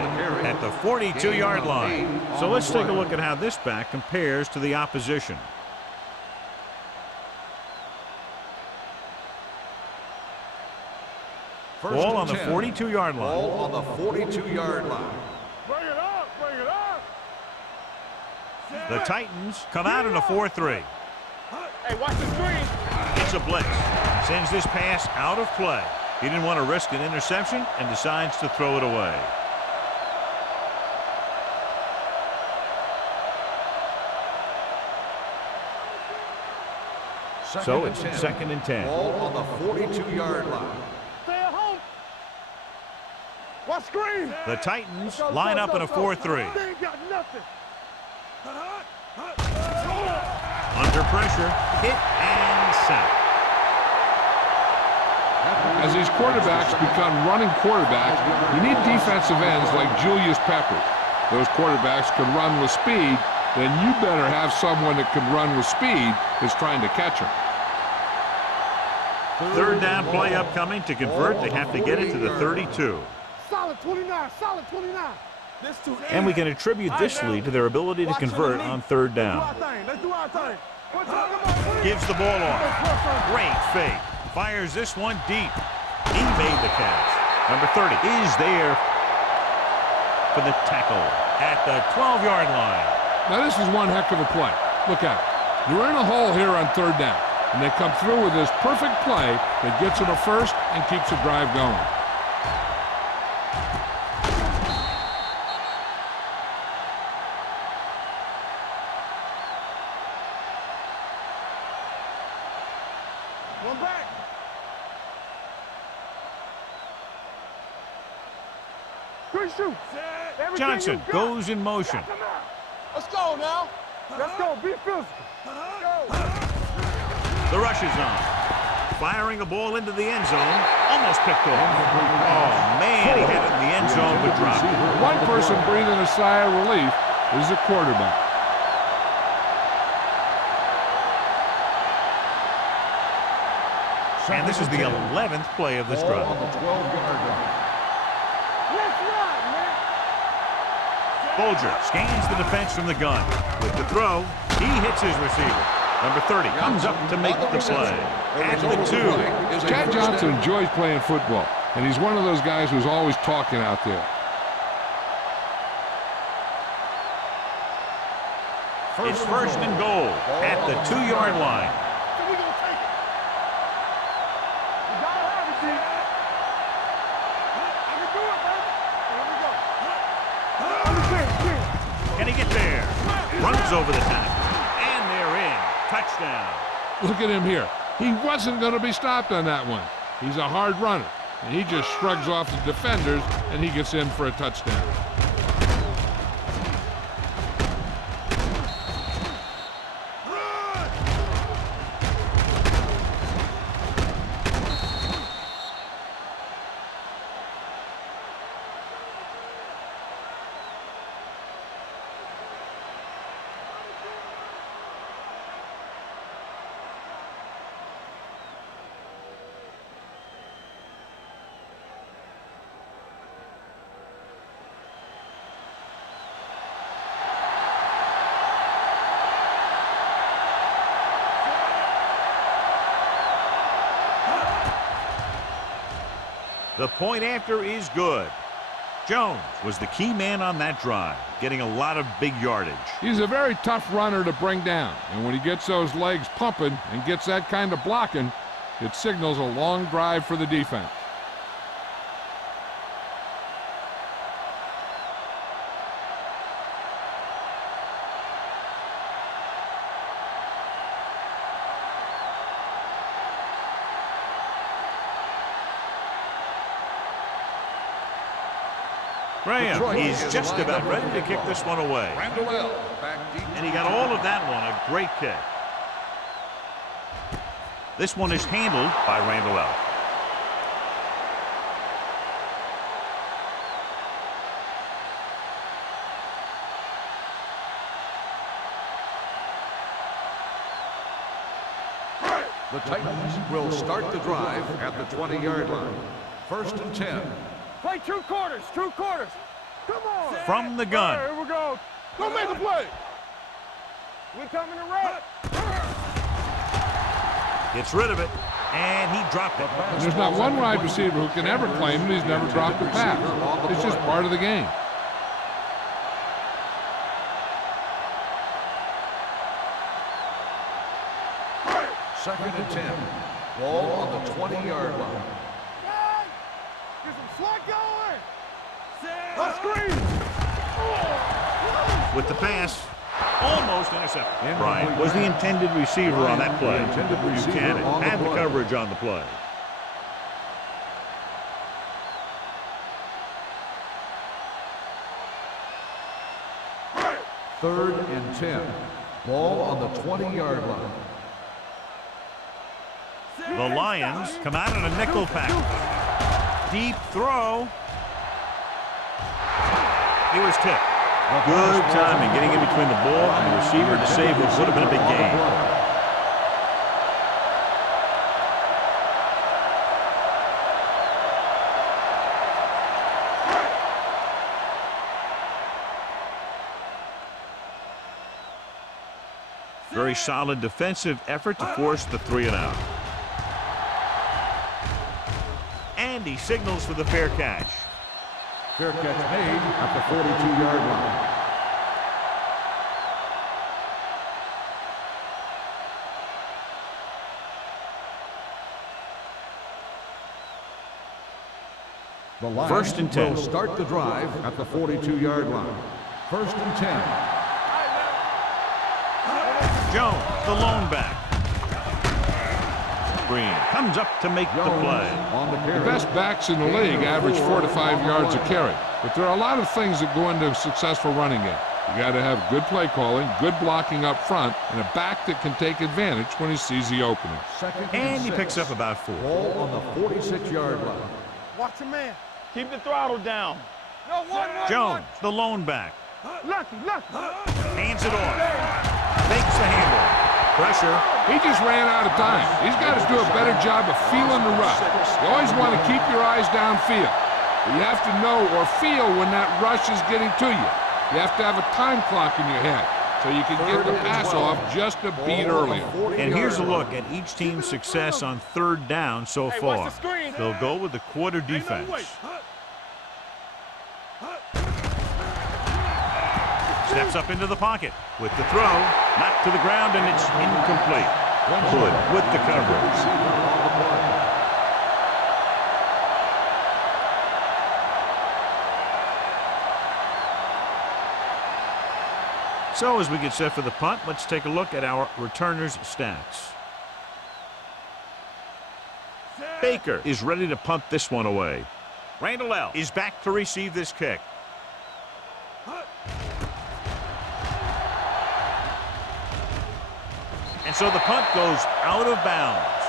at the 42-yard line. So let's take a look at how this back compares to the opposition. Ball on the 42-yard line. Ball on the 42-yard line. Bring it up, bring it up. The Titans come out in a 4-3. Hey, watch the screen. It's a blitz. Sends this pass out of play. He didn't want to risk an interception and decides to throw it away. So it's 2nd and 10. Ball on the 42-yard line. Stay at home. Watch screen. The Titans line up in a 4-3. They ain't got nothing. Under pressure, hit and sack. As these quarterbacks become running quarterbacks, you need defensive ends like Julius Peppers. Those quarterbacks can run with speed, then you better have someone that can run with speed that's trying to catch them. Third down play upcoming. To convert, they have to get it to the 32. Solid 29, solid 29. And we can attribute this lead to their ability to convert on third down. Let's do our thing. Gives the ball off. Great fake. Fires this one deep. He made the catch. Number 30 is there for the tackle at the 12-yard line. Now this is one heck of a play. Look at it. You're in a hole here on third down, and they come through with this perfect play that gets them a first and keeps the drive going. One back. Good shoot. Johnson goes in motion. Let's go now. Let's go. Be physical. Go. The rush is on. Firing a ball into the end zone. Almost picked off. Oh, man, he had it in the end zone but dropped it. One person breathing a sigh of relief is the quarterback. And this is the 11th play of this drive. On the 12-yard line. Let's ride, man. Folger scans the defense from the gun. With the throw, he hits his receiver. Number 30 comes up to make the play. At the 2. Chad Johnson enjoys playing football, and he's one of those guys who's always talking out there. It's 1st and goal at the 2-yard line. So we gonna take it. We gotta have it, G. I can do it, man. Here we go. Can he get there? Runs over the tackle. And they're in. Touchdown. Look at him here. He wasn't going to be stopped on that one. He's a hard runner, and he just shrugs off the defenders, and he gets in for a touchdown. The point after is good. Jones was the key man on that drive, getting a lot of big yardage. He's a very tough runner to bring down, and when he gets those legs pumping and gets that kind of blocking, it signals a long drive for the defense. Graham is just about ready to kick this one away. Randall back deep. And he got all of that one, a great kick. This one is handled by Randall L. The Titans will start the drive at the 20-yard line. First and 10. Play true quarters, true quarters. Come on. From the gun. All right, here we go. Go make a play. We coming to run. Gets rid of it, and he dropped it. And there's not one wide receiver who can ever claim that he's never dropped a pass. It's just part of the game. Second and 10. Ball on the 20-yard line. Get some slack going. Let's screen. With the pass, almost intercepted. Bryant was the intended receiver on that play. Buchanan had the coverage on the play. Third and 10. Ball on the 20-yard line. The Lions come out in a nickel pack. Deep throw. He was tipped. Good timing getting in between the ball and the receiver to save what would have been a big gain. Very solid defensive effort to force the 3-and-out. And he signals for the fair catch. Fair catch made at the 42-yard line. The Lions First and 10. will start the drive at the 42-yard line. First and 10. Jones, the lone back. Green comes up to make the play. On the The best backs in the league average 4 to 5 yards a carry. But there are a lot of things that go into a successful running game. You got to have good play calling, good blocking up front, and a back that can take advantage when he sees the opening. Second And he 6. picks up about 4. Ball on the 46-yard line. Watch your man. Keep the throttle down. No, one. Jones, the lone back. Lucky. Hands it off. Fakes the handoff. Pressure. He just ran out of time. He's got to do a better job of feeling the rush. You always want to keep your eyes downfield. But you have to know or feel when that rush is getting to you. You have to have a time clock in your head so you can get the pass off just a beat earlier. And here's a look at each team's success on 3rd down so Hey, far. watch the screen. They'll go with the quarter defense. Steps up into the pocket with the throw, knocked to the ground, and it's incomplete. Hood with the coverage. So as we get set for the punt, let's take a look at our returners' stats. Baker is ready to punt this one away. Randall L. is back to receive this kick. And so the punt goes out of bounds.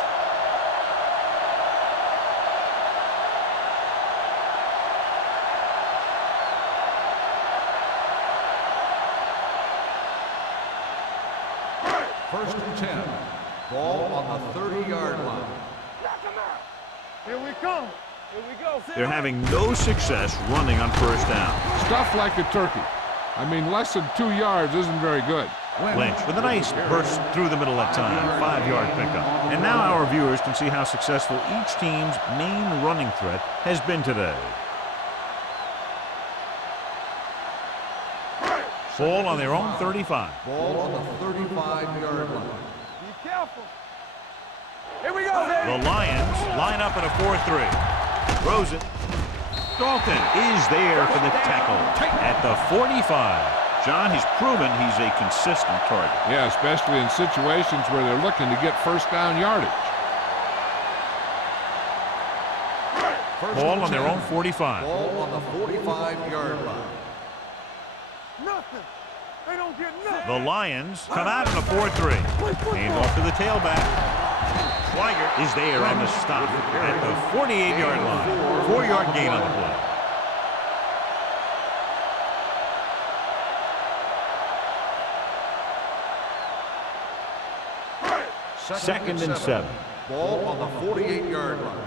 First and 10. Ball on the 30-yard line. Here we come. Here we go. They're having no success running on 1st down. Stuff like a turkey. I mean, less than 2 yards isn't very good. Lynch with a nice burst through the middle that time. 5-yard pickup. And now our viewers can see how successful each team's main running threat has been today. Ball on their own 35. Ball on the 35-yard line. Be careful. Here we go, baby. The Lions line up in a 4-3. Throws it. Dalton is there for the tackle at the 45. John, he's proven he's a consistent target. Yeah, especially in situations where they're looking to get 1st down yardage. Ball on their own 45. Ball on the 45-yard line. Nothing. They don't get nothing. The Lions come out in a 4-3. Hand off to the tailback. Schweiger is there on the stop at the 48-yard line. 4-yard gain on the play. Second and 7. Ball on the 48-yard line.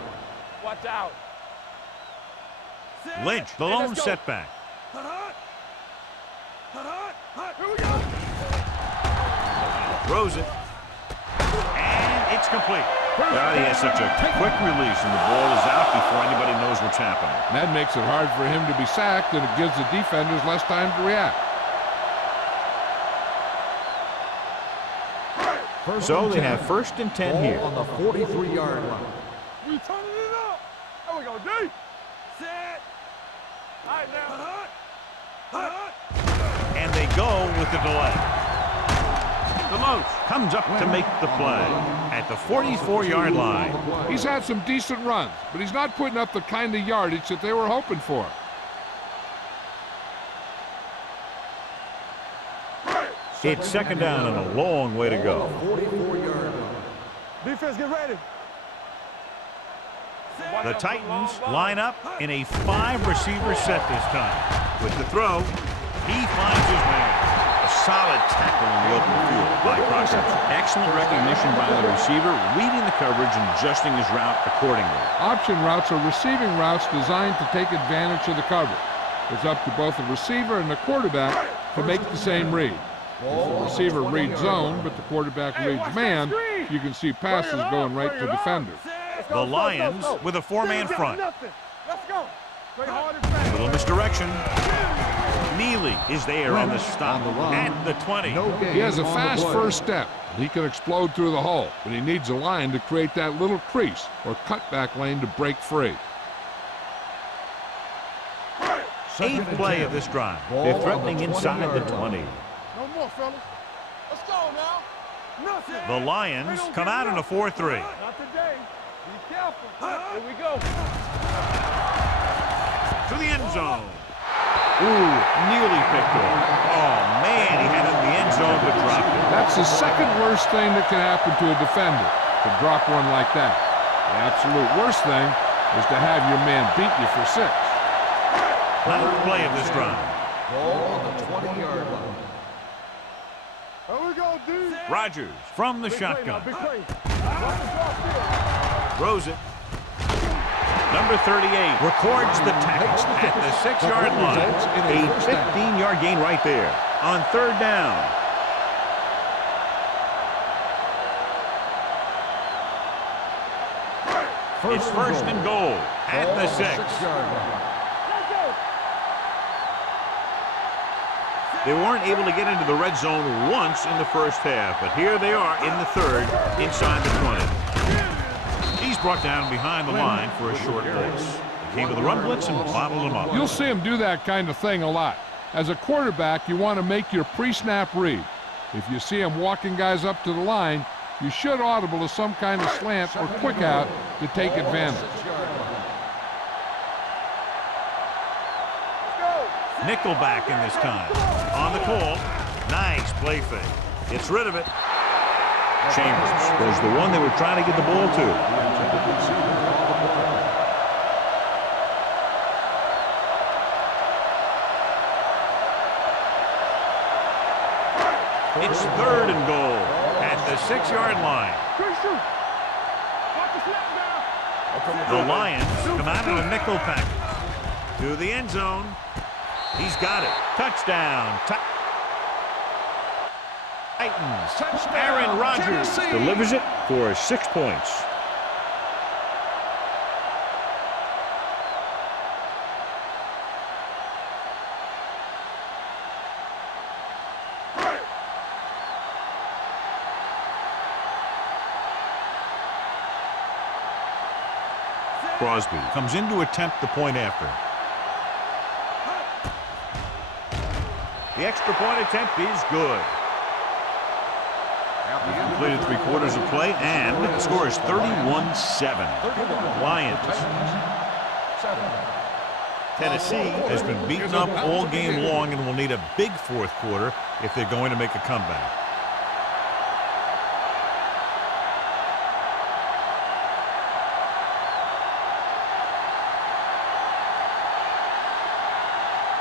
Watch out. Lynch, the Hey, lone let's go. setback. Here we go. Throws it. And it's complete. God, he has such a quick release, and the ball is out before anybody knows what's happening. And that makes it hard for him to be sacked, and it gives the defenders less time to react. So they have first and 10 Ball here. on the 43-yard line. We turning it up. There we go, D. Set. All right, now. And they go with the delay. DeLoach comes up to make the play at the 44-yard line. He's had some decent runs, but he's not putting up the kind of yardage that they were hoping for. It's second down and a long way to go. 44-yard line. Defense, get ready. The Titans line up in a 5-receiver set this time. With the throw, he finds his man. A solid tackle in the open field by Crockett. Excellent recognition by the receiver, reading the coverage and adjusting his route accordingly. Option routes are receiving routes designed to take advantage of the coverage. It's up to both the receiver and the quarterback to make the same read. If the receiver reads zone, but the quarterback reads man, you can see passes going right to defenders. The Lions with a 4-man front. Let's go. Play hard and fast. Little misdirection. Neely is there on the stop at the 20. No gain He has a on the fast play. first step. He can explode through the hole, but he needs a line to create that little crease or cutback lane to break free. Second Eighth and play 10. of this drive. Ball They're on threatening the inside the 20-yard line. 20. No more, fellas. Let's go now. Nothing. The Lions come out in a 4-3. Not today. Be careful. Here we go. To the end zone. Ooh, nearly picked off. Oh, man, he had it in the end zone but dropped it. That's the second worst thing that can happen to a defender, to drop one like that. The absolute worst thing is to have your man beat you for 6. Ninth play of this drive. Ball on the 20-yard line. Here we go, D. Rodgers from the Big play now, shotgun. big play. Drop the drop field. Throws it. Number 38 records the tackle at the 6-yard line. A 15-yard gain right there on third down. It's first and goal at Ball the on 6. 6-yard line. Let's go. They weren't able to get into the red zone once in the first half, but here they are in the third inside the 20. He's brought down behind the line for a short blitz. They came to the run blitz and bottled him up. You'll see him do that kind of thing a lot. As a quarterback, you want to make your pre-snap read. If you see him walking guys up to the line, you should audible to some kind of slant or quick out to take advantage. 6-yard line. Nickelback in this time. On the call. Nice play fake. Gets rid of it. Chambers was the one they were trying to get the ball to. It's third and goal at the 6-yard line. Quick shoot. Watch the snap now. The Lions come out in a nickel package. To the end zone. He's got it. Touchdown. Titans. Aaron Rodgers delivers it for 6 points. Crosby comes in to attempt the point after. The extra point attempt is good. Completed 3/4 of play, and the score is 31-7. Lions. Tennessee has been beaten up all game long and will need a big fourth quarter if they're going to make a comeback.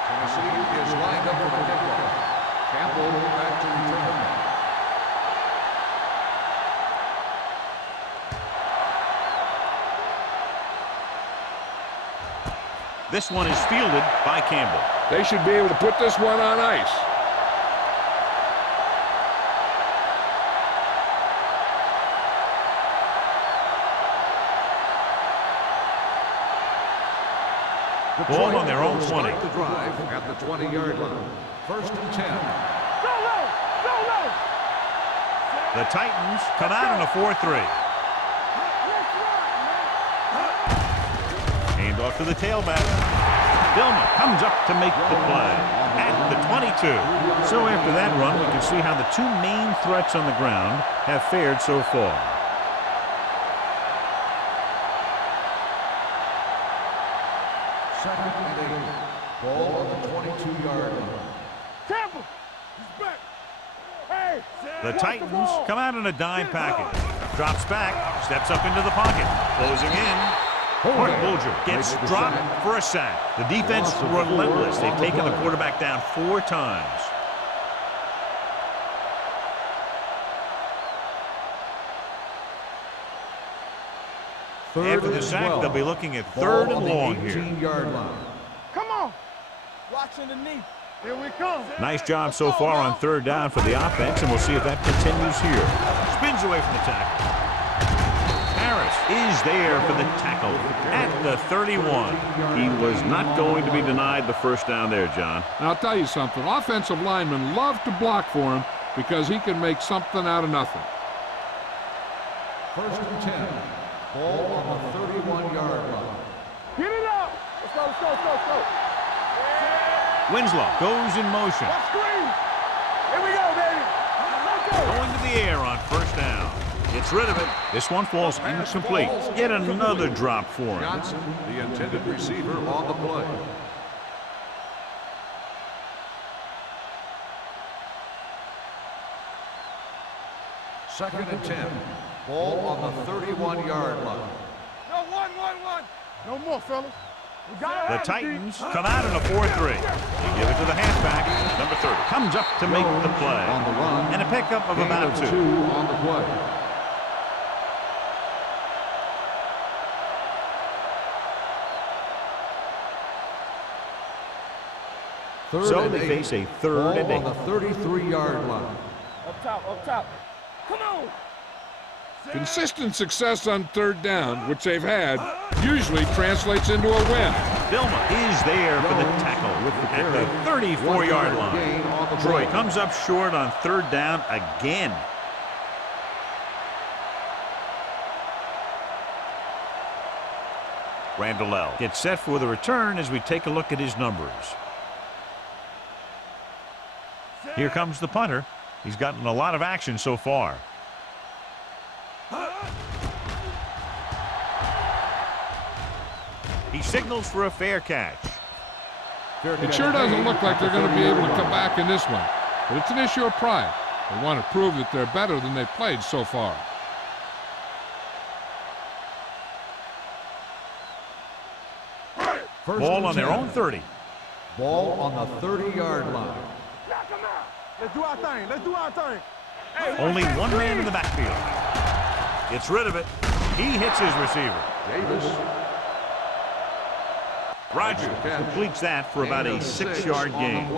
Tennessee is lined up for the kickoff. Campbell back to return. This one is fielded by Campbell. They should be able to put this one on ice. Ball on their own 20. Start the drive at the 20-yard line. First and 10. Go low! Go low! The Titans come out in a 4-3. Hand off to the tailback. Vilma comes up to make the play at the 22. So after that run, we can see how the two main threats on the ground have fared so far. Second and 8. Ball on the 22-yard line. Campbell! He's back! Hey! The watch Titans ball. come out in a dime package. Drops back, steps up into the pocket. Closing in. Mark Bulger gets dropped for a sack. The defense relentless. They've taken the quarterback down 4 times. After the sack, they'll be looking at 3rd and long here. 18-yard line. Come on! Watch underneath. Here we come. Nice job so far on 3rd down for the offense, and we'll see if that continues here. Spins away from the tackle. Harris is there for the tackle at the 31. He was not going to be denied the 1st down there, John. And I'll tell you something. Offensive linemen love to block for him because he can make something out of nothing. First and 10. Ball on the 31-yard line. Get it up! Let's go, let's go, let's go, let's go. Winslow goes in motion. Let's screen! Here we go, baby! Let's go! Going to the air on 1st down. Gets rid of it. This one falls incomplete. Yet another drop for him. Johnson, the intended receiver, on the play. Second and 10. Ball on the 31-yard line. No, one. No more, fellas. We got The Titans come out in a 4-3. They give it to the halfback. Number 30 comes up to make the play. On the run. And a pickup of about 2. 2 on the play. So they face a 3rd and 8. Ball on the 33-yard line. Up top. Come on! Consistent success on 3rd down, which they've had, usually translates into a win. Vilma is there for the tackle at the 34-yard line. Troy comes up short on 3rd down again. Randall gets set for the return as we take a look at his numbers. Here comes the punter. He's gotten a lot of action so far. He signals for a fair catch. It sure doesn't look like they're going to be able to come back in this one, but it's an issue of pride. They want to prove that they're better than they've played so far. Ball on their own 30. Ball on the 30-yard line. Knock him out! Let's do our thing. Hey, Only one man in the backfield. Gets rid of it. He hits his receiver. Davis. Rogers completes that for about a 6-yard gain.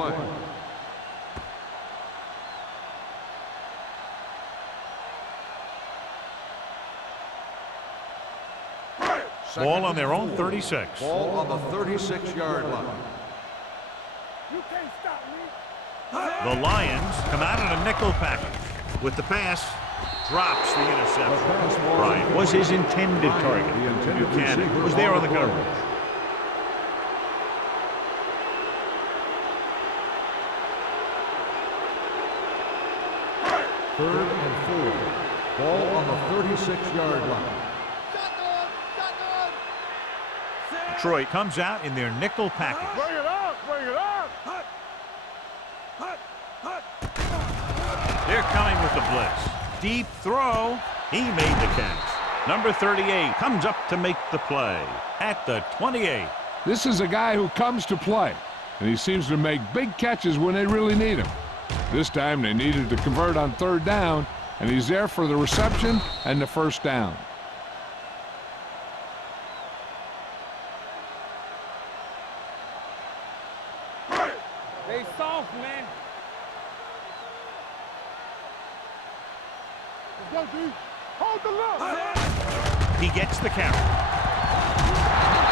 Ball on their own 36. Ball on the 36-yard line. You can't stop me. The Lions come out in a nickel package. With the pass, drops the interception. Bryant was his intended target. Buchanan was there on the coverage. Third and 4. Ball on the 36-yard line. Detroit comes out in their nickel package. Bring it up! They're coming with the blitz. Deep throw. He made the catch. Number 38 comes up to make the play at the 28. This is a guy who comes to play, and he seems to make big catches when they really need him. This time they needed to convert on 3rd down, and he's there for the reception and the 1st down. They soft, man. Let's go, D. Hold the look. He gets the carry.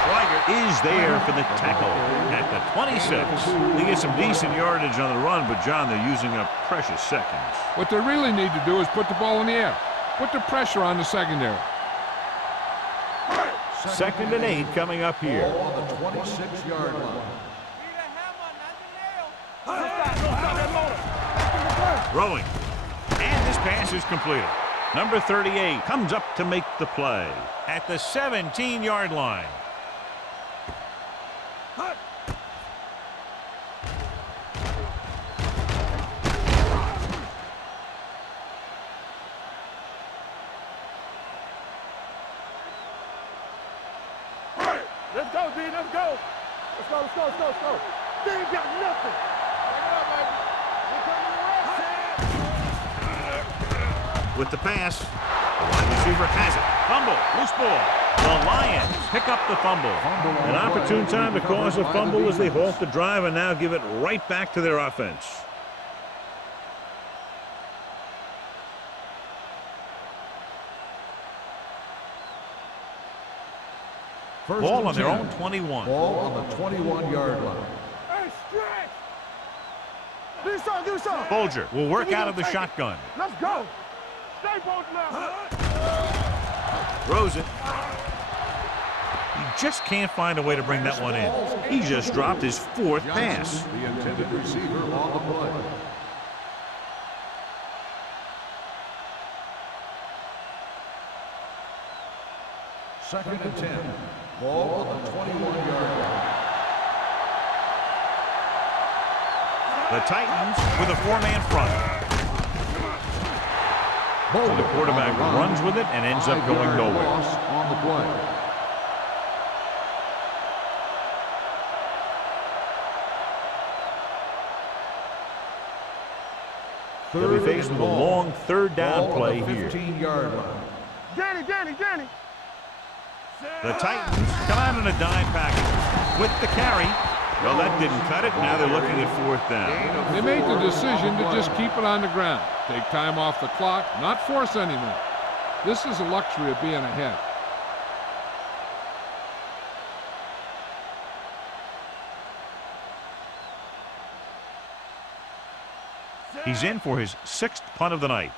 Schweiger is there for the tackle at the 26. They get some decent yardage on the run, but, John, they're using up precious seconds. What they really need to do is put the ball in the air. Put the pressure on the secondary. 2nd and 8 coming up here. Ball on the 26-yard line. Throwing. And this pass is completed. Number 38 comes up to make the play at the 17-yard line. Let's go, D. Let's go. Let's go, let's go, let's go, let's go. D ain't got nothing. Take it up, baby. We're coming around. With the pass, the wide receiver has it. Fumble, loose ball. The Lions pick up the fumble. An opportune time to cause a fumble as they halt the drive and now give it right back to their offense. Ball on their own 21. Ball on the 21-yard line. Hey, stretch. Do something, do something. Folger will work out of the shotgun. Let's go. Stay both now. Throws it. He just can't find a way to bring that one in. He just dropped his 4th pass. The intended receiver on the play. Second and 10. Ball on the 21-yard line. The Titans with a 4-man front. So the quarterback runs with it and ends up going nowhere. Loss on the play. They'll be faced with a long 3rd down play here. 15-yard line. Danny, Danny, Danny. The Titans come out in a dime package with the carry. Well, that didn't cut it. Now they're looking at 4th down. They made the decision to just keep it on the ground. Take time off the clock, not force anything. This is the luxury of being ahead. He's in for his 6th punt of the night.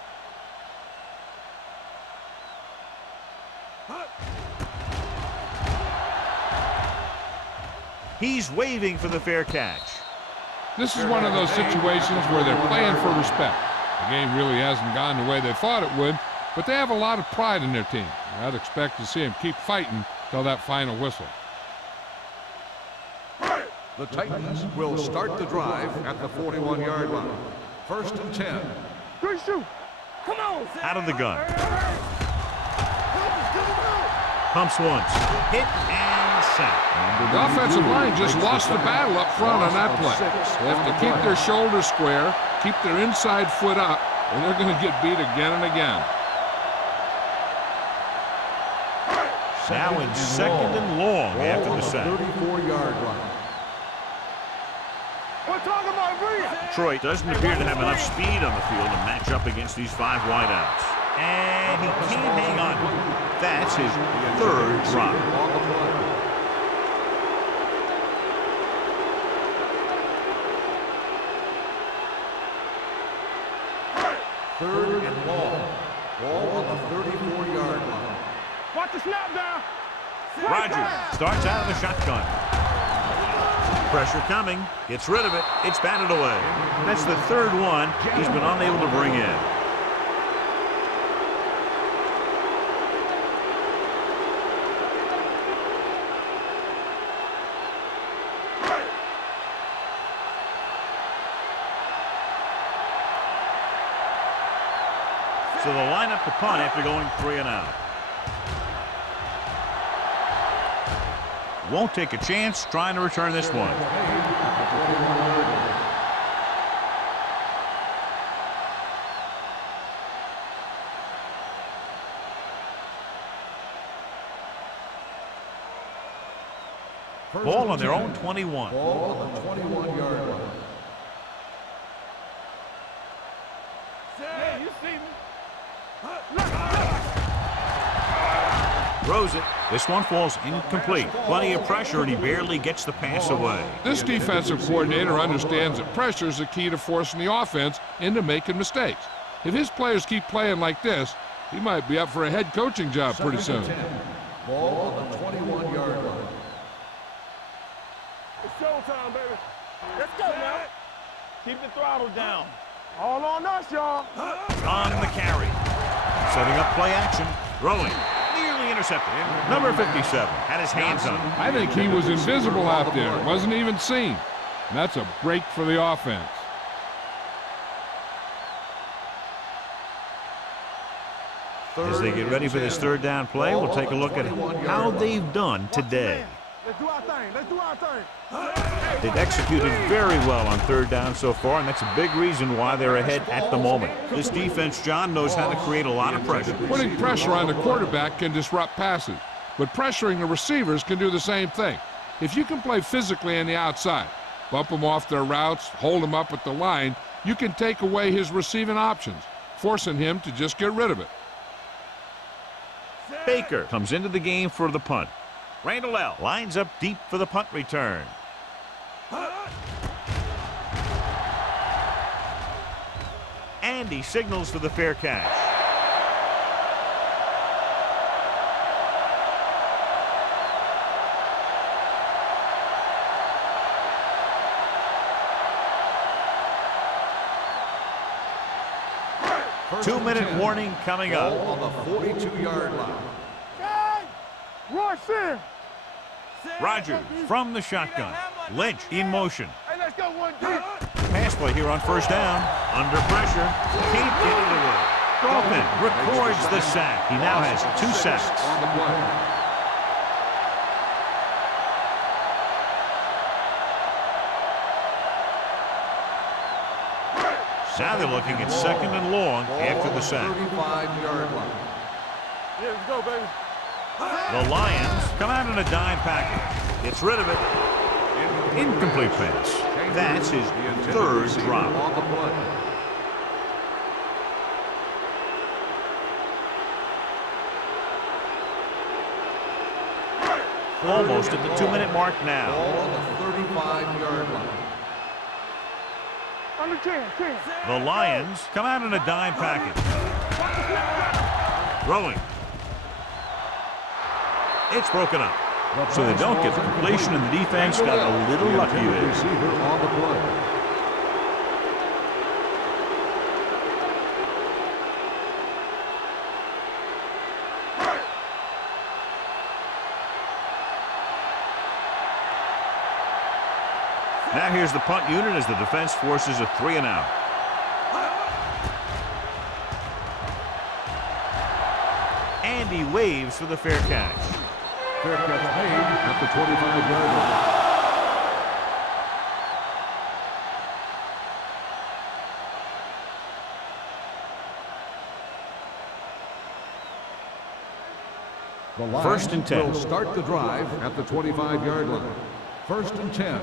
He's waving for the fair catch. This is one of those situations where they're playing for respect. The game really hasn't gone the way they thought it would, but they have a lot of pride in their team. I'd expect to see them keep fighting till that final whistle. The Titans will start the drive at the 41-yard line. 1st and 10. Good shoot. Come on. Out of the gun. Pumps once. Hit and sack. The offensive line just lost the battle up front on that play. They have to keep their shoulders square, keep their inside foot up, or they're going to get beat again and again. Now in 2nd and long after the sack. 34-yard line. We're talking about Rhea. Detroit doesn't appear to have enough speed on the field to match up against these 5 wideouts. And he can't hang on. That's his 3rd drop. On the play. Third and long. Ball on the 34-yard line. Watch the snap down. Rodgers starts out of the shotgun. Pressure coming. Gets rid of it. It's batted away. That's the 3rd one he's been unable to bring in. So they'll line up the punt after going 3 and out. Won't take a chance trying to return this one. Ball on their own 21. Ball on the 21-yard line. Yeah, you see me. Throws it. This one falls incomplete. Plenty of pressure, and he barely gets the pass away. This defensive coordinator understands that pressure is the key to forcing the offense into making mistakes. If his players keep playing like this, he might be up for a head coaching job pretty soon. Ball on the 21-yard line. It's showtime, baby. Let's go now. Keep the throttle down. All on us, y'all. On the carry. Setting up play action. Throwing. Nearly intercepted. Number 57 had his hands on it. I think he was invisible out there. Wasn't even seen. And that's a break for the offense. As they get ready for this third down play, we'll take a look at how they've done today. Let's do our thing. Let's do our thing. They've executed very well on third down so far, and that's a big reason why they're ahead at the moment. This defense, John, knows how to create a lot of pressure. Putting pressure on the quarterback can disrupt passes, but pressuring the receivers can do the same thing. If you can play physically on the outside, bump them off their routes, hold them up at the line, you can take away his receiving options, forcing him to just get rid of it. Baker comes into the game for the punt. Randall L. lines up deep for the punt return. And he signals for the fair catch. Two-minute warning coming up. Ball on the 42-yard line. Rush in. Rogers from the shotgun. Lynch in motion. Hey, let's go one deep. Pass play here on first down. Under pressure. Can't get it away. Dalton records the sack. He now has 2 sacks. On the play. Now they're looking at second and long after the sack. 35-yard line. Yeah, let's go, baby. The Lions come out in a dime package. Gets rid of it. Incomplete pass. That's his third drop. On the play. Almost at the 2-minute mark now. Ball on the 35-yard line. Under 10. The Lions come out in a dime package. Throwing. It's broken up. So they don't get the completion, and the defense got a little lucky there. Receiver on the play. Now here's the punt unit as the defense forces a 3-and-out. And he waves for the fair catch. Fair catch made at the 25-yard line. The Lions First and 10. will start the drive at the 25-yard line. First and 10.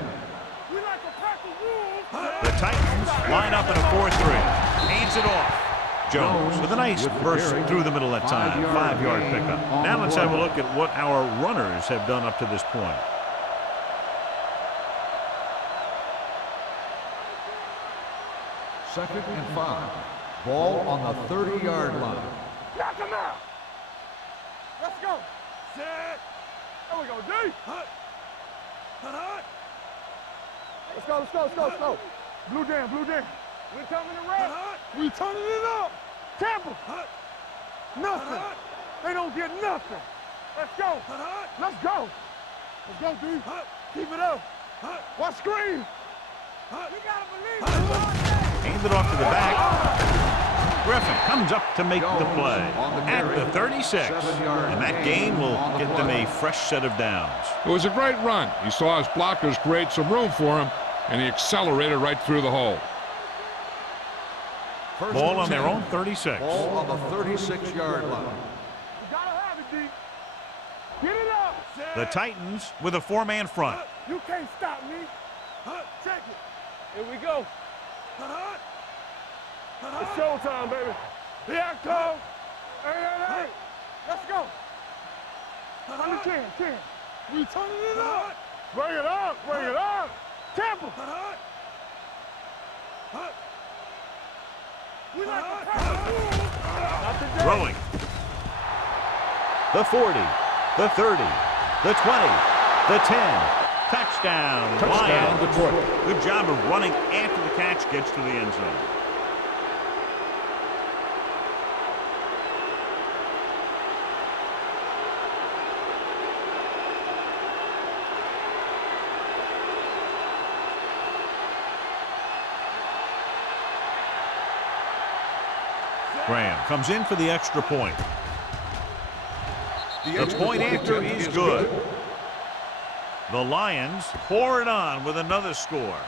We like to practice rules. The Titans line up in a 4-3. Hands it off. Jones with a nice burst through the middle that time. 5-yard pickup. Now let's have a look at what our runners have done up to this point. Second and 5. Ball on the 30-yard line. Knock him out. Let's go. Set. There we go, D. Let's go. Blue jam. We coming to rest. We turning it up. Tampa. Nothing. They don't get nothing. Let's go. Let's go, D. Keep it up. Watch screen. We gotta believe it. Hand it off to the back. Griffin comes up to make the play at the 36. And that gain will get them a fresh set of downs. It was a great run. He saw his blockers create some room for him, and he accelerated right through the hole. Ball on their own 36. Ball on the 36-yard line. You gotta have it, D. Get it up. The Titans with a 4-man front. You can't stop me. Check it. Here we go. It's showtime, baby. Here I come. Hey. Let's go. Under 10. We turning it up. Bring it up. Tampa. We like the pass. Throwing. The 40, the 30, the 20, the 10. Touchdown, Lions. Detroit. Good job of running after the catch gets to the end zone. Graham comes in for the extra point. The point after is good. The Lions pour it on with another score.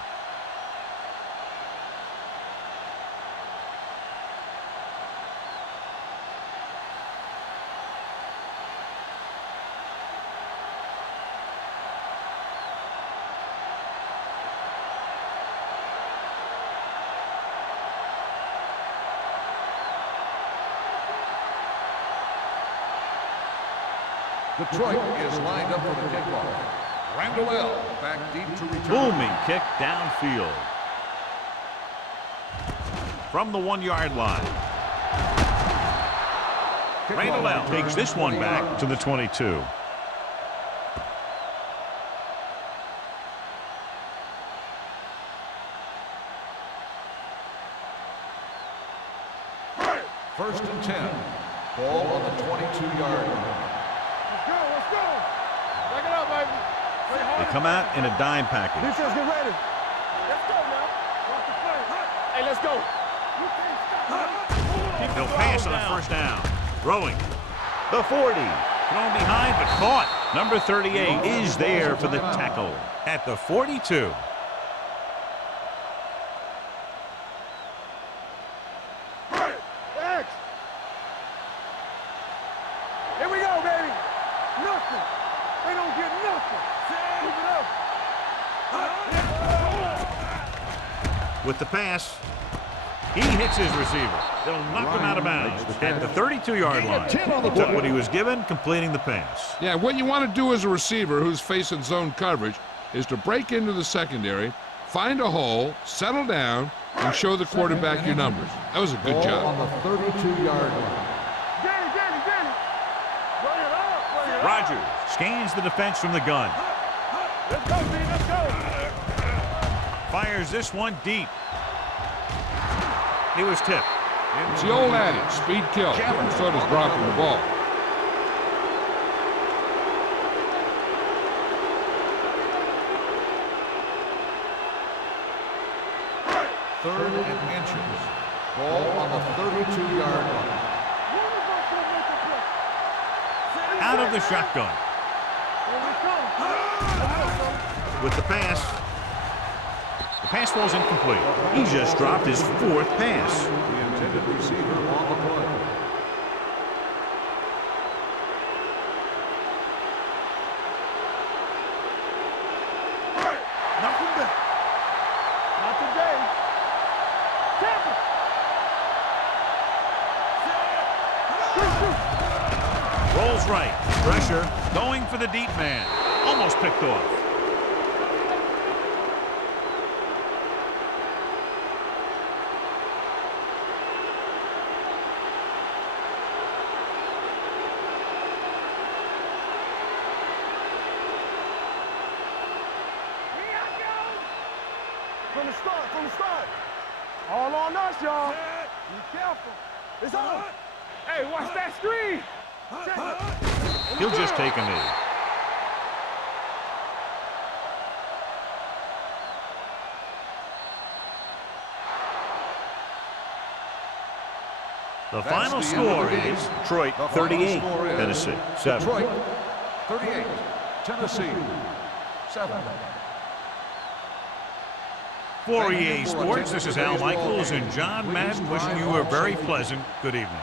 Detroit is lined up for the kickoff. Randall L. back deep to return. Booming kick downfield. From the 1-yard line. Randall L. takes this one back to the 22. First and 10. Ball on the 22-yard line. Let's go. Back it up, baby. They come out in a dime package. Defense, get ready. Let's go now. Watch the play. Hey, let's go. He'll pass on the first down. Throwing. The 40. Thrown behind, but caught. Number 38 is there for the tackle at the 42. Here we go, baby. Nothing. They don't get nothing. Keep it up. With the pass, he hits his receiver. They'll knock him out of bounds at the 32-yard line. Took what he was given, completing the pass. Yeah, what you want to do as a receiver who's facing zone coverage is to break into the secondary, find a hole, settle down, and show the quarterback your numbers. That was a good job. On the 32-yard line. Rodgers scans the defense from the gun. Let's go, B. Let's go. Fires this one deep. He was tipped. It's the old adage, speed kills. So does dropping the ball. Third and inches. Ball on the 32-yard line. Out of the shotgun. With the pass. The pass falls incomplete. He just dropped his 4th pass. The intended receiver on the play. Nothing back. Not today. Tampa. Rolls right. Pressure. Going for the deep man. Almost picked off. From the start. All on us, y'all. Be careful. It's on. Hey, watch that screen. He'll just take a knee. The final score is Detroit 38, Tennessee 7. Detroit 38, Tennessee 7. For EA Sports, this is Al Michaels and John Madden wishing you a very pleasant good evening.